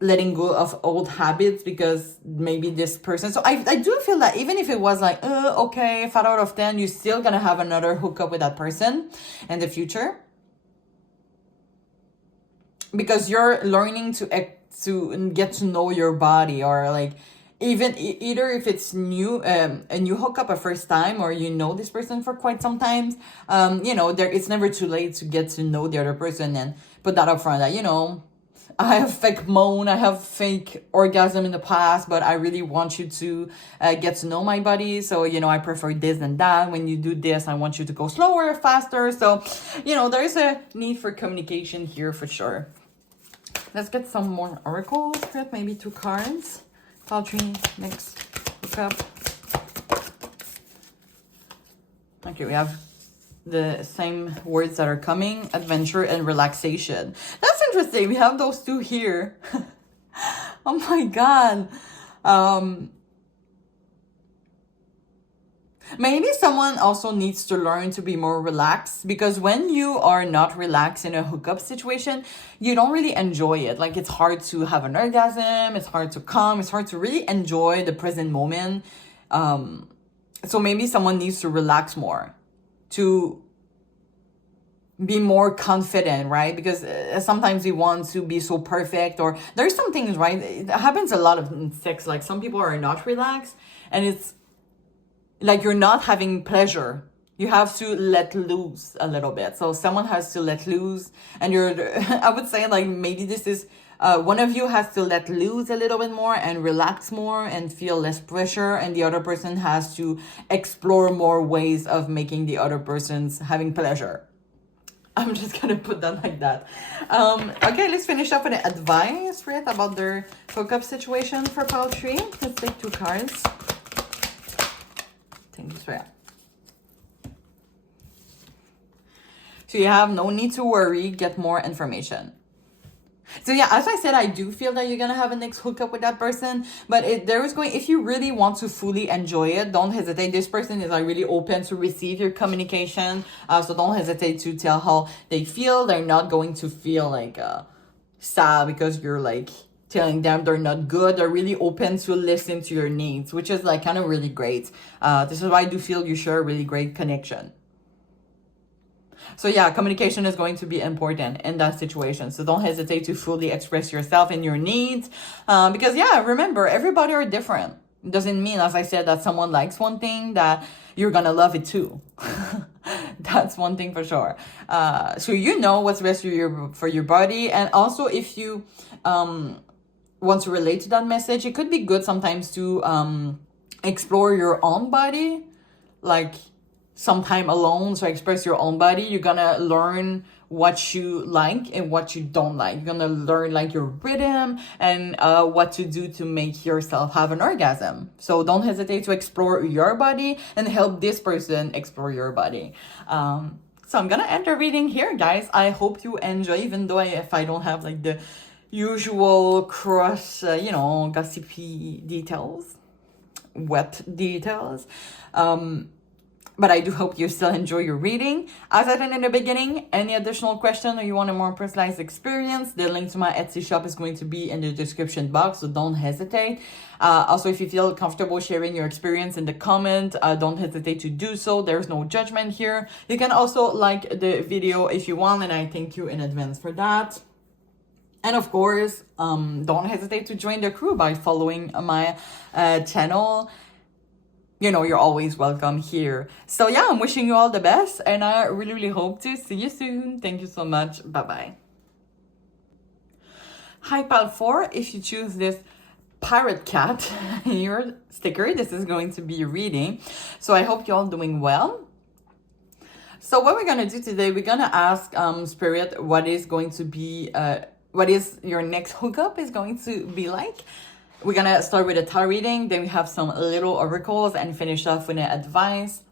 letting go of old habits, because maybe this person, so I do feel that even if it was like okay, 5 out of 10, you're still gonna have another hookup with that person in the future, because you're learning to get to know your body, or like even either if it's new, a new hookup, a first time, or this person for quite some time, it's never too late to get to know the other person and put that up front, that I have fake moan, I have fake orgasm in the past, but I really want you to get to know my body. So, I prefer this and that. When you do this, I want you to go slower, faster. So, there's a need for communication here for sure. Let's get some more oracles. Get maybe 2 cards. Paltry, mix, hookup. Okay, we have the same words that are coming: adventure and relaxation. That's interesting. We have those 2 here. Oh my God. Maybe someone also needs to learn to be more relaxed, because when you are not relaxed in a hookup situation, you don't really enjoy it. Like, it's hard to have an orgasm, it's hard to come, it's hard to really enjoy the present moment. So maybe someone needs to relax more, to be more confident, right? Because sometimes we want to be so perfect, or there's some things, right? It happens a lot of in sex. Like, some people are not relaxed, and it's like you're not having pleasure. You have to let loose a little bit. So someone has to let loose, and I would say, like, maybe this is one of you has to let loose a little bit more and relax more and feel less pressure, and the other person has to explore more ways of making the other person's having pleasure. I'm just gonna put that like that. Okay, let's finish up with the advice, right, about their hookup situation for pile 3. Let's take 2 cards. Thank you, Swear. So you have no need to worry, get more information. So yeah, as I said, I do feel that you're gonna have a next hookup with that person, but if you really want to fully enjoy it, don't hesitate. This person is like really open to receive your communication, so don't hesitate to tell how they feel. They're not going to feel like sad because you're like telling them they're not good. They're really open to listen to your needs, which is like kind of really great. This is why I do feel you share a really great connection. So yeah, communication is going to be important in that situation. So don't hesitate to fully express yourself and your needs. Because yeah, remember, everybody are different. It doesn't mean, as I said, that someone likes one thing that you're gonna love it too. That's one thing for sure. So you know what's best for your body. And also if you want to relate to that message, it could be good sometimes to explore your own body. Like sometime alone, so express your own body. You're gonna learn what you like and what you don't like. You're gonna learn like your rhythm and what to do to make yourself have an orgasm. So don't hesitate to explore your body and help this person explore your body. So I'm gonna end the reading here, guys. I hope you enjoy, even though if I don't have like the usual crush, gossipy details, wet details. But I do hope you still enjoy your reading. As I said in the beginning, any additional question or you want a more personalized experience, the link to my Etsy shop is going to be in the description box, so don't hesitate. Also, if you feel comfortable sharing your experience in the comment, don't hesitate to do so. There's no judgment here. You can also like the video if you want, and I thank you in advance for that. And of course, don't hesitate to join the crew by following my channel. You're always welcome here. So yeah, I'm wishing you all the best, and I really, really hope to see you soon. Thank you so much. Bye-bye. Hi, Pal 4. If you choose this pirate cat in your sticker, this is going to be a reading. So I hope you're all doing well. So what we're going to do today, we're going to ask Spirit what is going to be, what is your next hookup is going to be like. We're going to start with a tarot reading, then we have some little oracles, and finish off with an advice.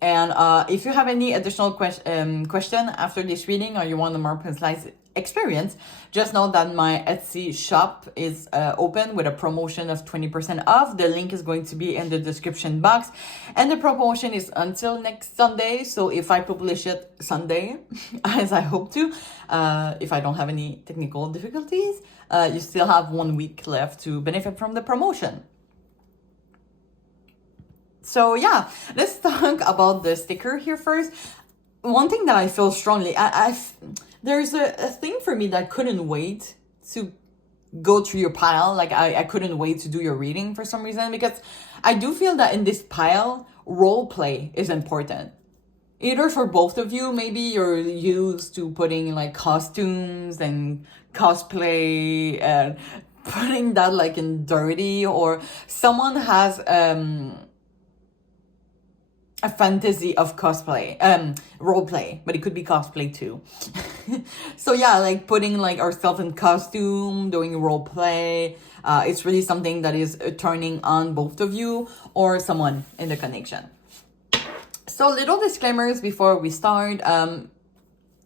And if you have any additional question after this reading, or you want a more personalized experience, just know that my Etsy shop is open with a promotion of 20% off. The link is going to be in the description box. And the promotion is until next Sunday. So if I publish it Sunday, as I hope to, if I don't have any technical difficulties, you still have 1 week left to benefit from the promotion. So yeah, let's talk about the sticker here first. One thing that I feel strongly, there's a thing for me that couldn't wait to go through your pile. Like I couldn't wait to do your reading for some reason, because I do feel that in this pile, role play is important. Either for both of you, maybe you're used to putting like costumes and cosplay and putting that like in dirty, or someone has a fantasy of cosplay, role play, but it could be cosplay too. So yeah, like putting like ourselves in costume, doing role play. It's really something that is turning on both of you or someone in the connection. So little disclaimers before we start.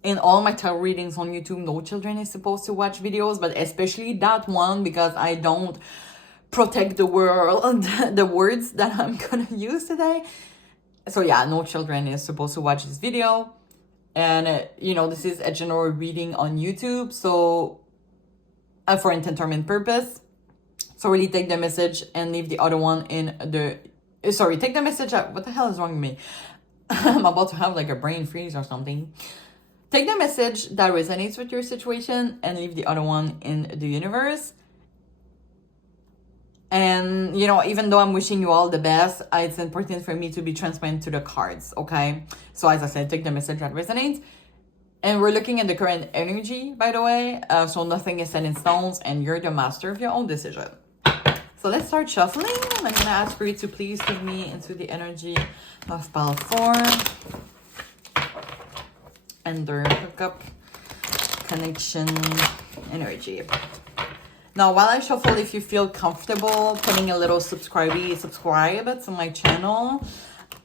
In all my tarot readings on YouTube, no children is supposed to watch videos, but especially that one, because I don't protect the world, the words that I'm gonna use today. So yeah, no children is supposed to watch this video. And, this is a general reading on YouTube. So for entertainment purpose. So really take the message and leave the other one in the... Sorry, take the message out. What the hell is wrong with me? I'm about to have like a brain freeze or something. Take the message that resonates with your situation and leave the other one in the universe. And, even though I'm wishing you all the best, it's important for me to be transparent to the cards, okay? So as I said, take the message that resonates. And we're looking at the current energy, by the way. So nothing is set in stones, and you're the master of your own decision. So let's start shuffling. I'm going to ask for you to please take me into the energy of pile 4. and their hookup connection energy. Now, while I shuffle, if you feel comfortable putting a little subscribe to my channel,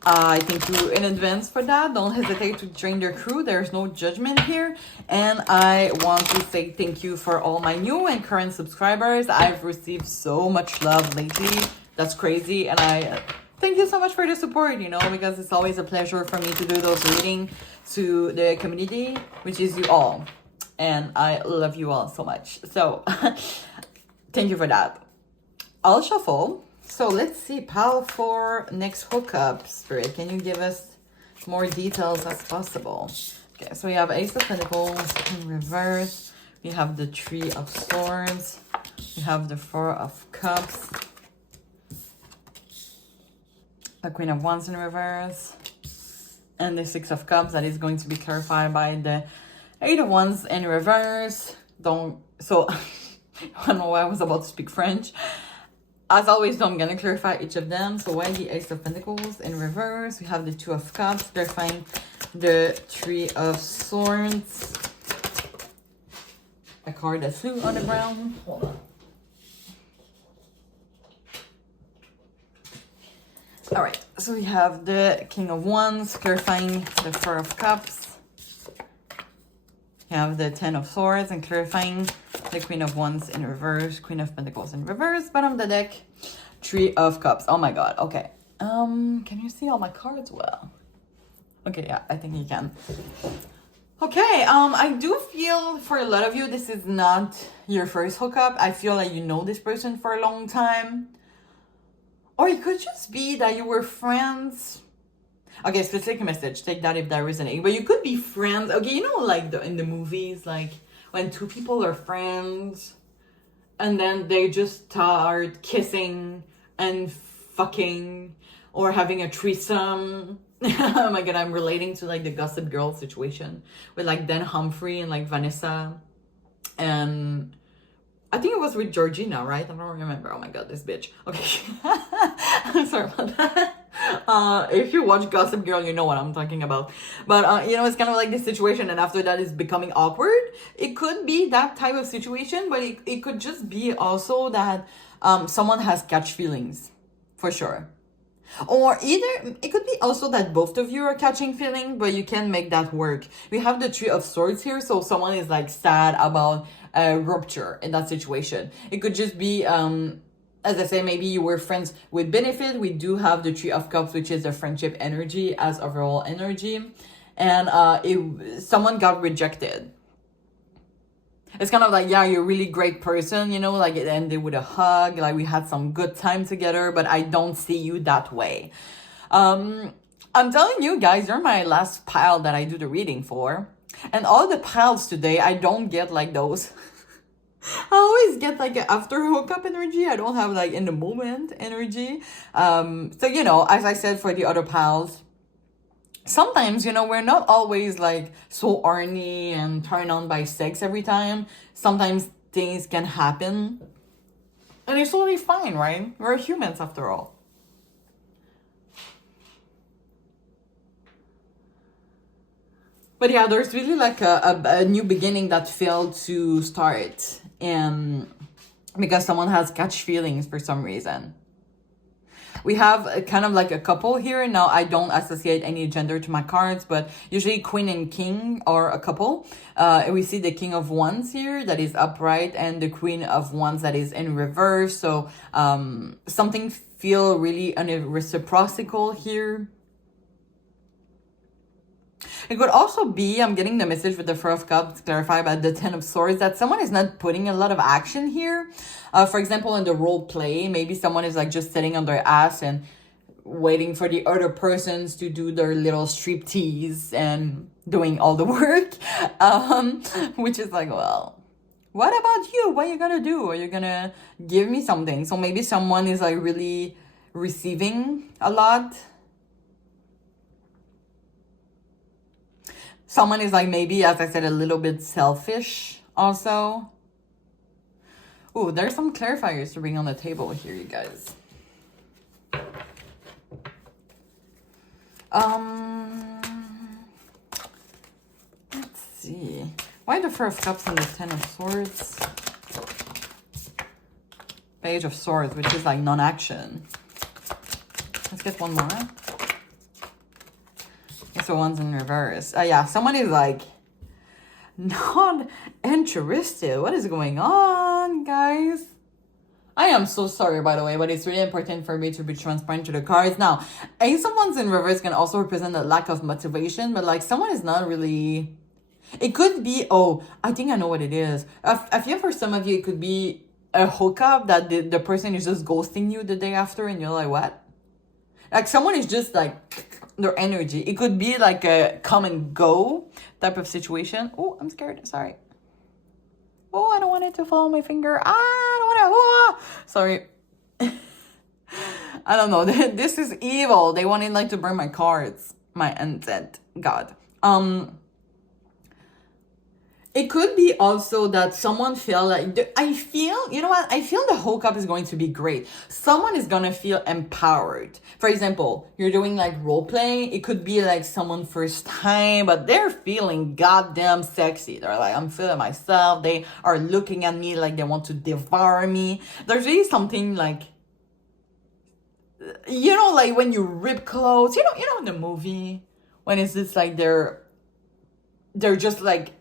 I thank you in advance for that. Don't hesitate to join their crew. There's no judgment here. And I want to say thank you for all my new and current subscribers. I've received so much love lately. That's crazy. And I thank you so much for the support, you know, because it's always a pleasure for me to do those readings to the community, which is you all. And I love you all so much. So thank you for that. I'll shuffle. So let's see, pile for next hookup. Spirit, can you give us more details as possible? Okay, so we have Ace of Pentacles in reverse. We have the Three of Swords. We have the Four of Cups. The Queen of Wands in reverse. And the Six of Cups that is going to be clarified by the Eight of Wands in reverse. I don't know why I was about to speak French. As always, I'm going to clarify each of them. So why the Ace of Pentacles in reverse? We have the Two of Cups, clarifying the Three of Swords. A card that flew on the ground. Hold on. All right, so we have the King of Wands, clarifying the Four of Cups. You have the Ten of Swords and clarifying the Queen of Wands in reverse, Queen of Pentacles in reverse. Bottom of the deck, Three of Cups. Oh my God. Okay. Can you see all my cards well? Okay, yeah, I think you can. Okay, I do feel for a lot of you, this is not your first hookup. I feel like you know this person for a long time. Or it could just be that you were friends. Okay, specific message. Take that if that resonates. But you could be friends. Okay, you know, like in the movies, like when two people are friends and then they just start kissing and fucking or having a threesome. Oh my God, I'm relating to like the Gossip Girl situation with like Dan Humphrey and like Vanessa. And I think it was with Georgina, right? I don't remember. Oh my God, this bitch. Okay. I'm sorry about that. If you watch Gossip Girl, you know what I'm talking about. But, you know, it's kind of like this situation. And after that, it's becoming awkward. It could be that type of situation. But it could just be also that someone has catch feelings. For sure. Or either, it could be also that both of you are catching feeling, but you can make that work. We have the Three of Swords here, so someone is like sad about a rupture in that situation. It could just be, as I say, maybe you were friends with benefit. We do have the Three of Cups, which is the friendship energy as overall energy. And someone got rejected. It's kind of like, yeah, you're a really great person, you know, like it ended with a hug, like we had some good time together, but I don't see you that way. I'm telling you guys, you're my last pile that I do the reading for. And all the piles today, I don't get like those. I always get like an after hookup energy. I don't have like in the moment energy. So, you know, as I said for the other piles, sometimes, you know, we're not always like so horny and turned on by sex every time. Sometimes things can happen. And it's totally fine, right? We're humans after all. But yeah, there's really like a new beginning that failed to start. And because someone has catch feelings for some reason. We have kind of like a couple here. Now, I don't associate any gender to my cards, but usually Queen and King are a couple. We see the King of Wands here that is upright and the Queen of Wands that is in reverse. So something feel really reciprocal here. It could also be, I'm getting the message with the Four of Cups, clarify about the Ten of Swords, that someone is not putting a lot of action here. For example, in the role play, maybe someone is like just sitting on their ass and waiting for the other persons to do their little striptease and doing all the work. Which is like, well, what about you? What are you gonna do? Are you gonna give me something? So maybe someone is like really receiving a lot. Someone is like maybe, as I said, a little bit selfish also. Ooh, there's some clarifiers to bring on the table here, you guys. see. Why the Four of Cups and the Ten of Swords? Page of Swords, which is like non-action. Let's get one more. Okay, so one's in reverse. Yeah, someone is like not interested. What is going on, guys? I am so sorry, by the way, but it's really important for me to be transparent to the cards. Now, Ace of Wands in reverse can also represent a lack of motivation, but like someone is not really... It could be, oh, I think I know what it is. I feel for some of you, it could be a hookup that the person is just ghosting you the day after and you're like, what? Like someone is just like their energy. It could be like a come and go type of situation. Oh, I'm scared. Sorry. Oh, I don't want it to fall on my finger. Ah, I don't want to. Oh, sorry. I don't know. This is evil. They wanted like to burn my cards. My intent. God. It could be also that someone feel like, I feel, you know what? I feel the hookup is going to be great. Someone is going to feel empowered. For example, you're doing like role play. It could be like someone first time, but they're feeling goddamn sexy. They're like, I'm feeling myself. They are looking at me like they want to devour me. There's really something like, you know, like when you rip clothes, you know, in the movie, when it's just like they're just like,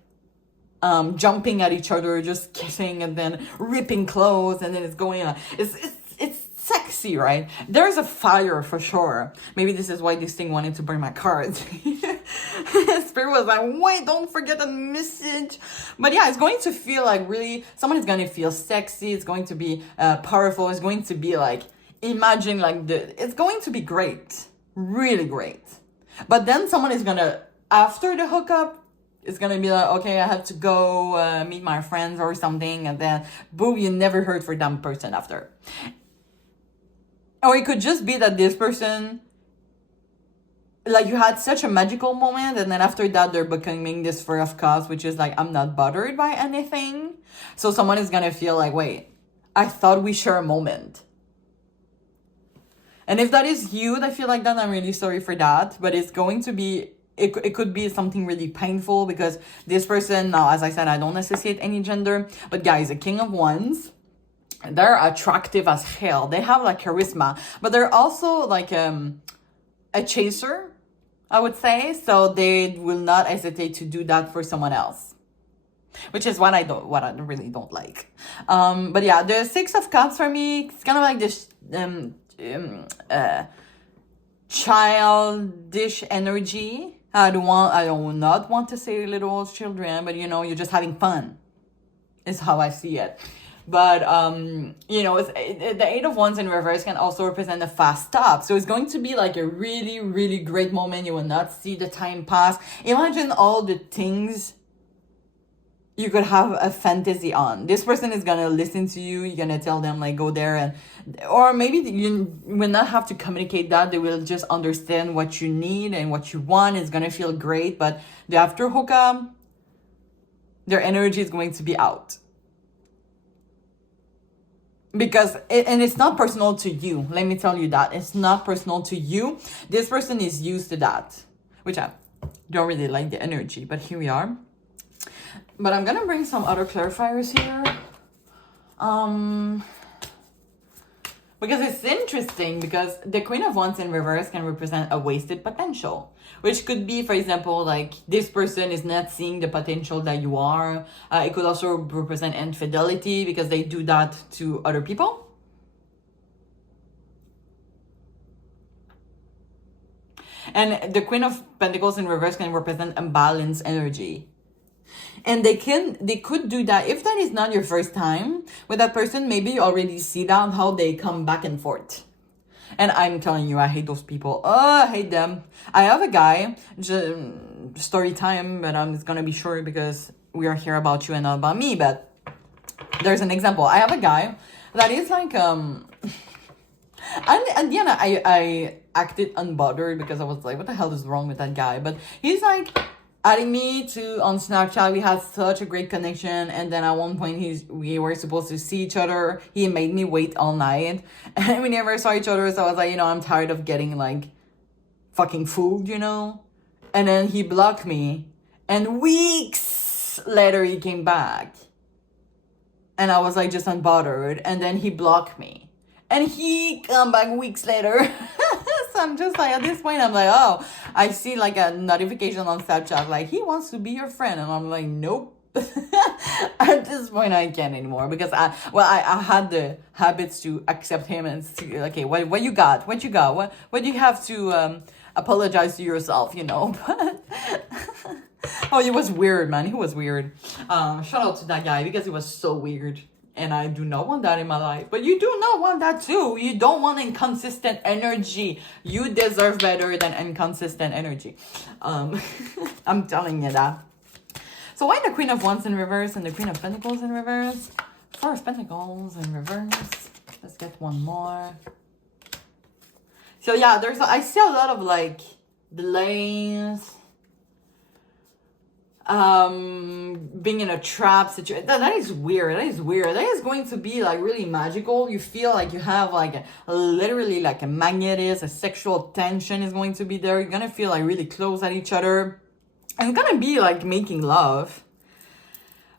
jumping at each other, just kissing and then ripping clothes and then it's going on. It's sexy, right? There's a fire for sure. Maybe this is why this thing wanted to burn my cards. Spirit was like, wait, don't forget the message. But yeah, it's going to feel like really, someone is going to feel sexy. It's going to be powerful. It's going to be like, imagine like it's going to be great. Really great. But then someone is going to, after the hookup, it's going to be like, okay, I have to go meet my friends or something. And then, boom, you never heard from that person after. Or it could just be that this person, like you had such a magical moment. And then after that, they're becoming this Four of Cups, which is like, I'm not bothered by anything. So someone is going to feel like, wait, I thought we share a moment. And if that is you that feel like that, I'm really sorry for that. But it's going to be... It could be something really painful because this person, now, as I said, I don't associate any gender. But guys, a King of Wands, they're attractive as hell. They have like charisma. But they're also like a chaser, I would say. So they will not hesitate to do that for someone else. Which is what I really don't like. But yeah, the Six of Cups for me, it's kind of like this... childish energy. I do not want to say little children, but you know, you're just having fun is how I see it. But you know, the Eight of Wands in reverse can also represent a fast stop. So it's going to be like a really, really great moment. You will not see the time pass. Imagine all the things you could have a fantasy on. This person is gonna listen to you. You're gonna tell them like go there, and or maybe you will not have to communicate that. They will just understand what you need and what you want. It's gonna feel great. But the after hookup, their energy is going to be out. Because it's not personal to you. Let me tell you that. It's not personal to you. This person is used to that. Which I don't really like the energy. But here we are. But I'm going to bring some other clarifiers here. Because it's interesting. Because the Queen of Wands in reverse can represent a wasted potential. Which could be, for example, like this person is not seeing the potential that you are. It could also represent infidelity because they do that to other people. And the Queen of Pentacles in reverse can represent imbalanced energy. And they could do that. If that is not your first time with that person, maybe you already see that, how they come back and forth. And I'm telling you, I hate those people. Oh, I hate them. I have a guy, story time, but it's going to be short because we are here about you and not about me. But there's an example. I have a guy that is like, and at the end, I acted unbothered because I was like, what the hell is wrong with that guy? But he's like adding me on Snapchat. We had such a great connection, and then at one point we were supposed to see each other. He made me wait all night, and we never saw each other. So I was like, I'm tired of getting like fucking fooled, And then he blocked me, And weeks later, he came back. And I was like just unbothered. And then he blocked me. And he come back weeks later. So I'm just like, at this point, I'm like, oh, I see like a notification on Snapchat, like, he wants to be your friend. And I'm like, nope. At this point, I can't anymore, because I had the habits to accept him and see, okay, what you got? What you got? What do you have to apologize to yourself, you know? But oh, he was weird, man. He was weird. Shout out to that guy, because he was so weird. And I do not want that in my life. But you do not want that too. You don't want inconsistent energy. You deserve better than inconsistent energy. I'm telling you that. So why the Queen of Wands in reverse and the Queen of Pentacles in reverse? Four of Pentacles in reverse. Let's get one more. So yeah, I see a lot of like delays. Being in a trap situation. That is weird. That is weird. That is going to be like really magical. You feel like you have like literally like a magnetism, a sexual tension is going to be there. You're gonna feel like really close at each other. And it's gonna be like making love.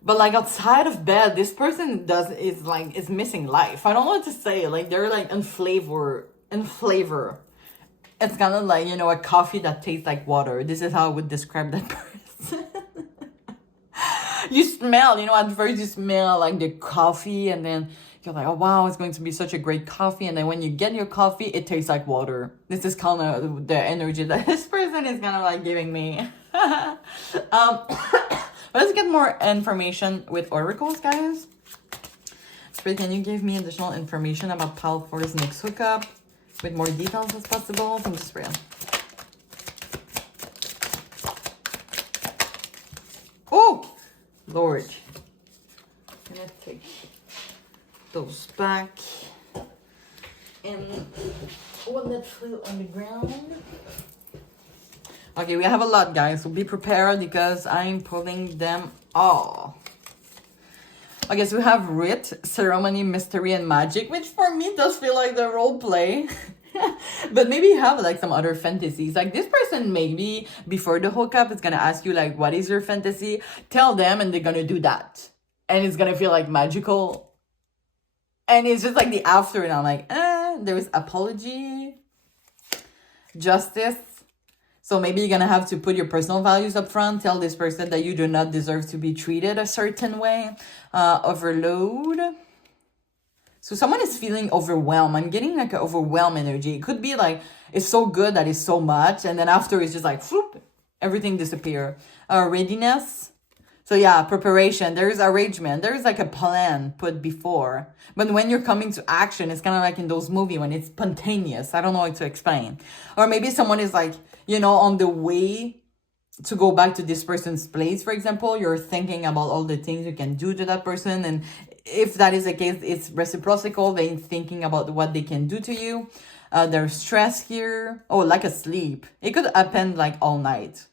But like outside of bed, this person is missing life. I don't know what to say. Like they're like in flavor. It's kind of like, you know, a coffee that tastes like water. This is how I would describe that person. You smell, you know, at first you smell like the coffee, and then you're like, oh wow, it's going to be such a great coffee. And then when you get your coffee, it tastes like water. This is kind of the energy that this person is kind of like giving me. Let's get more information with oracles, guys. Spirit, can you give me additional information about Pal 4's next hookup with more details as possible? Thank you, Spirit. Oh, Lord. I'm gonna take those back. And one that flew on the ground. Okay, we have a lot, guys, so be prepared, because I'm pulling them all. Okay, so we have Rite, Ceremony, Mystery, and Magic, which for me does feel like the role play. But maybe you have like some other fantasies. Like this person, maybe before the hookup, is gonna ask you like, what is your fantasy? Tell them, and they're gonna do that. And it's gonna feel like magical. And it's just like the after, and I'm like, there's apology, justice. So maybe you're gonna have to put your personal values up front. Tell this person that you do not deserve to be treated a certain way. Overload. So someone is feeling overwhelmed. I'm getting like an overwhelmed energy. It could be like, it's so good that it's so much. And then after it's just like, whoop, everything disappear. Readiness. So yeah, preparation. There is arrangement. There is like a plan put before. But when you're coming to action, it's kind of like in those movies when it's spontaneous. I don't know how to explain. Or maybe someone is like, you know, on the way to go back to this person's place, for example. You're thinking about all the things you can do to that person. And if that is the case, it's reciprocal. They're thinking about what they can do to you. There's stress here. Oh, like a sleep. It could happen like all night.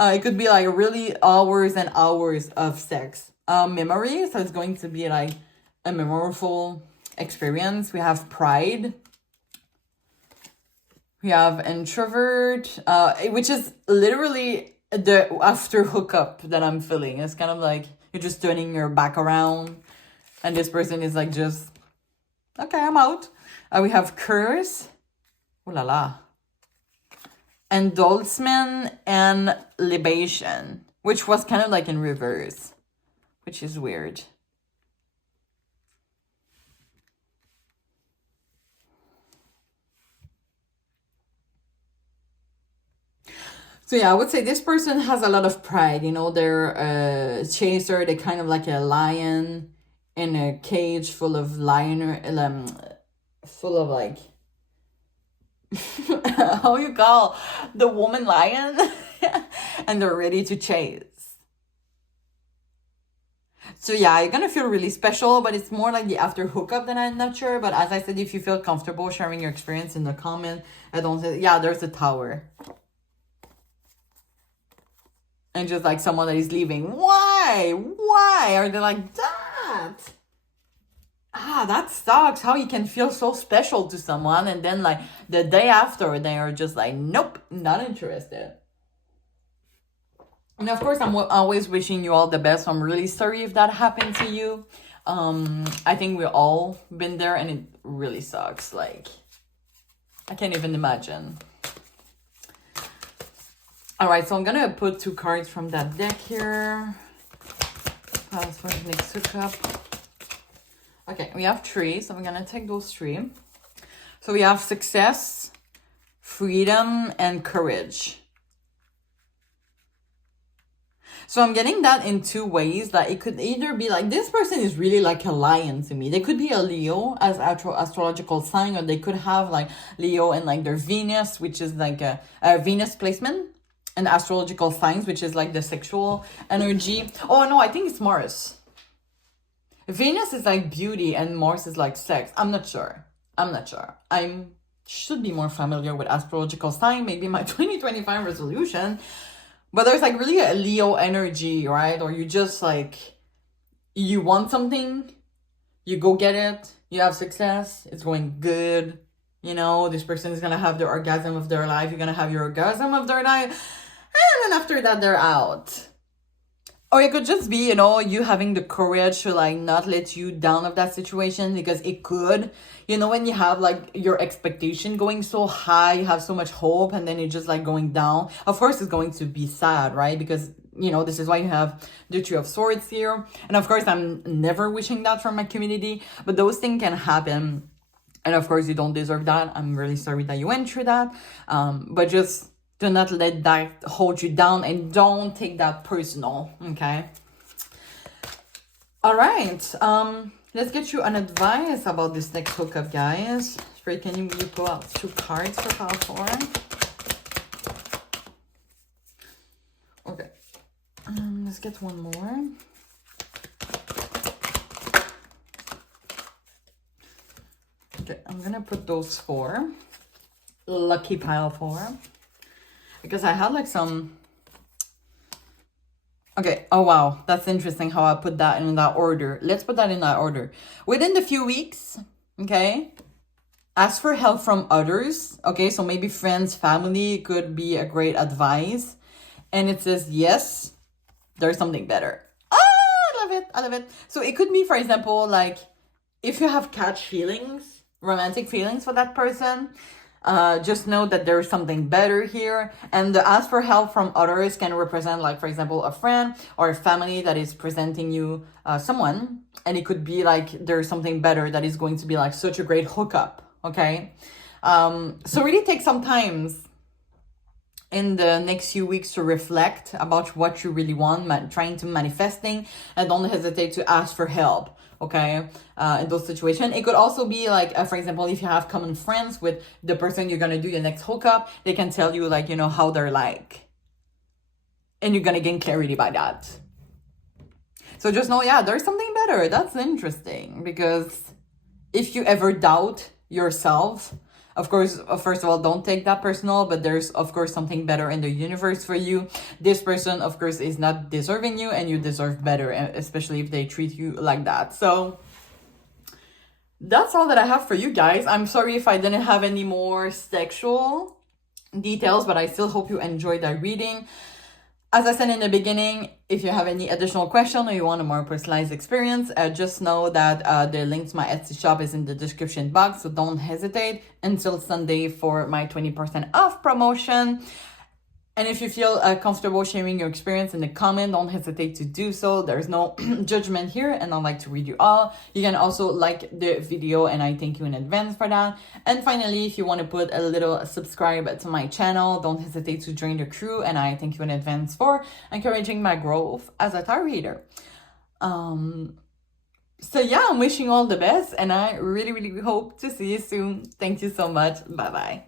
It could be like really hours and hours of sex. Memory. So it's going to be like a memorable experience. We have pride. We have introvert, which is literally the after hookup that I'm feeling. It's kind of like you're just turning your back around, and this person is like just, okay, I'm out. We have curse. Ooh la la. Indulgement and libation, which was kind of like in reverse, which is weird. So yeah, I would say this person has a lot of pride. You know, they're a chaser. They're kind of like a lion in a cage full of full of like, how you call the woman lion? And they're ready to chase. So yeah, you're gonna feel really special, but it's more like the after hookup that I'm not sure. But as I said, if you feel comfortable sharing your experience in the comment, I don't say, yeah, there's a tower. And just like someone that is leaving. Why? Are they like that? That sucks. How you can feel so special to someone, and then like the day after they are just like, nope, not interested. And of course, I'm always wishing you all the best. I'm really sorry if that happened to you. I think we all been there, and it really sucks. Like, I can't even imagine. All right, so I'm gonna put 2 cards from that deck here. That's for the next hookup. Okay, we have 3, so I'm gonna take those 3. So we have success, freedom, and courage. So I'm getting that in 2 ways. That it could either be like, this person is really like a lion to me. They could be a Leo as astrological sign, or they could have like Leo and like their Venus, which is like a Venus placement, and astrological signs, which is like the sexual energy. Oh no, I think it's Mars. Venus is like beauty and Mars is like sex. I'm not sure. I should be more familiar with astrological sign, maybe my 2025 resolution. But there's like really a Leo energy, right? Or you just like, you want something, you go get it, you have success, it's going good. You know, this person is going to have their orgasm of their life. You're going to have your orgasm of their life. And then after that, they're out. Or it could just be, you know, you having the courage to like not let you down of that situation, because it could, you know, when you have like your expectation going so high, you have so much hope, and then it's just like going down. Of course, it's going to be sad, right? Because, you know, this is why you have the 3 of Swords here. And of course, I'm never wishing that for my community, but those things can happen. And of course, you don't deserve that. I'm really sorry that you went through that. But just do not let that hold you down, and don't take that personal, okay? All right. Let's get you an advice about this next hookup, guys. Straight, can you pull out 2 cards for pile 4? Okay. Let's get one more. Okay, I'm gonna put those 4. Lucky pile 4. Because I had like some... Okay, oh wow, that's interesting how I put that in that order. Let's put that in that order. Within the few weeks, okay, ask for help from others. Okay, so maybe friends, family could be a great advice. And it says, yes, there's something better. Ah, I love it. So it could be, for example, like, if you have catch feelings, romantic feelings for that person, just know that there's something better here. And the ask for help from others can represent, like, for example, a friend or a family that is presenting you someone. And it could be like there's something better that is going to be like such a great hookup, okay? So really take some time in the next few weeks to reflect about what you really want, trying to manifesting, and don't hesitate to ask for help. Okay, in those situations. It could also be like, for example, if you have common friends with the person you're gonna do your next hookup, they can tell you, like, you know, how they're like, and you're gonna gain clarity by that. So just know, yeah, there's something better. That's interesting, because if you ever doubt yourself, of course, first of all, don't take that personal, but there's, of course, something better in the universe for you. This person, of course, is not deserving you, and you deserve better, especially if they treat you like that. So that's all that I have for you guys. I'm sorry if I didn't have any more sexual details, but I still hope you enjoyed that reading. As I said in the beginning, if you have any additional question or you want a more personalized experience, just know that the link to my Etsy shop is in the description box, so don't hesitate until Sunday for my 20% off promotion. And if you feel comfortable sharing your experience in the comment, don't hesitate to do so. There's no judgment here, and I'd like to read you all. You can also like the video, and I thank you in advance for that. And finally, if you want to put a little subscribe to my channel, don't hesitate to join the crew, and I thank you in advance for encouraging my growth as a tarot reader. So yeah, I'm wishing you all the best, and I really, really hope to see you soon. Thank you so much. Bye-bye.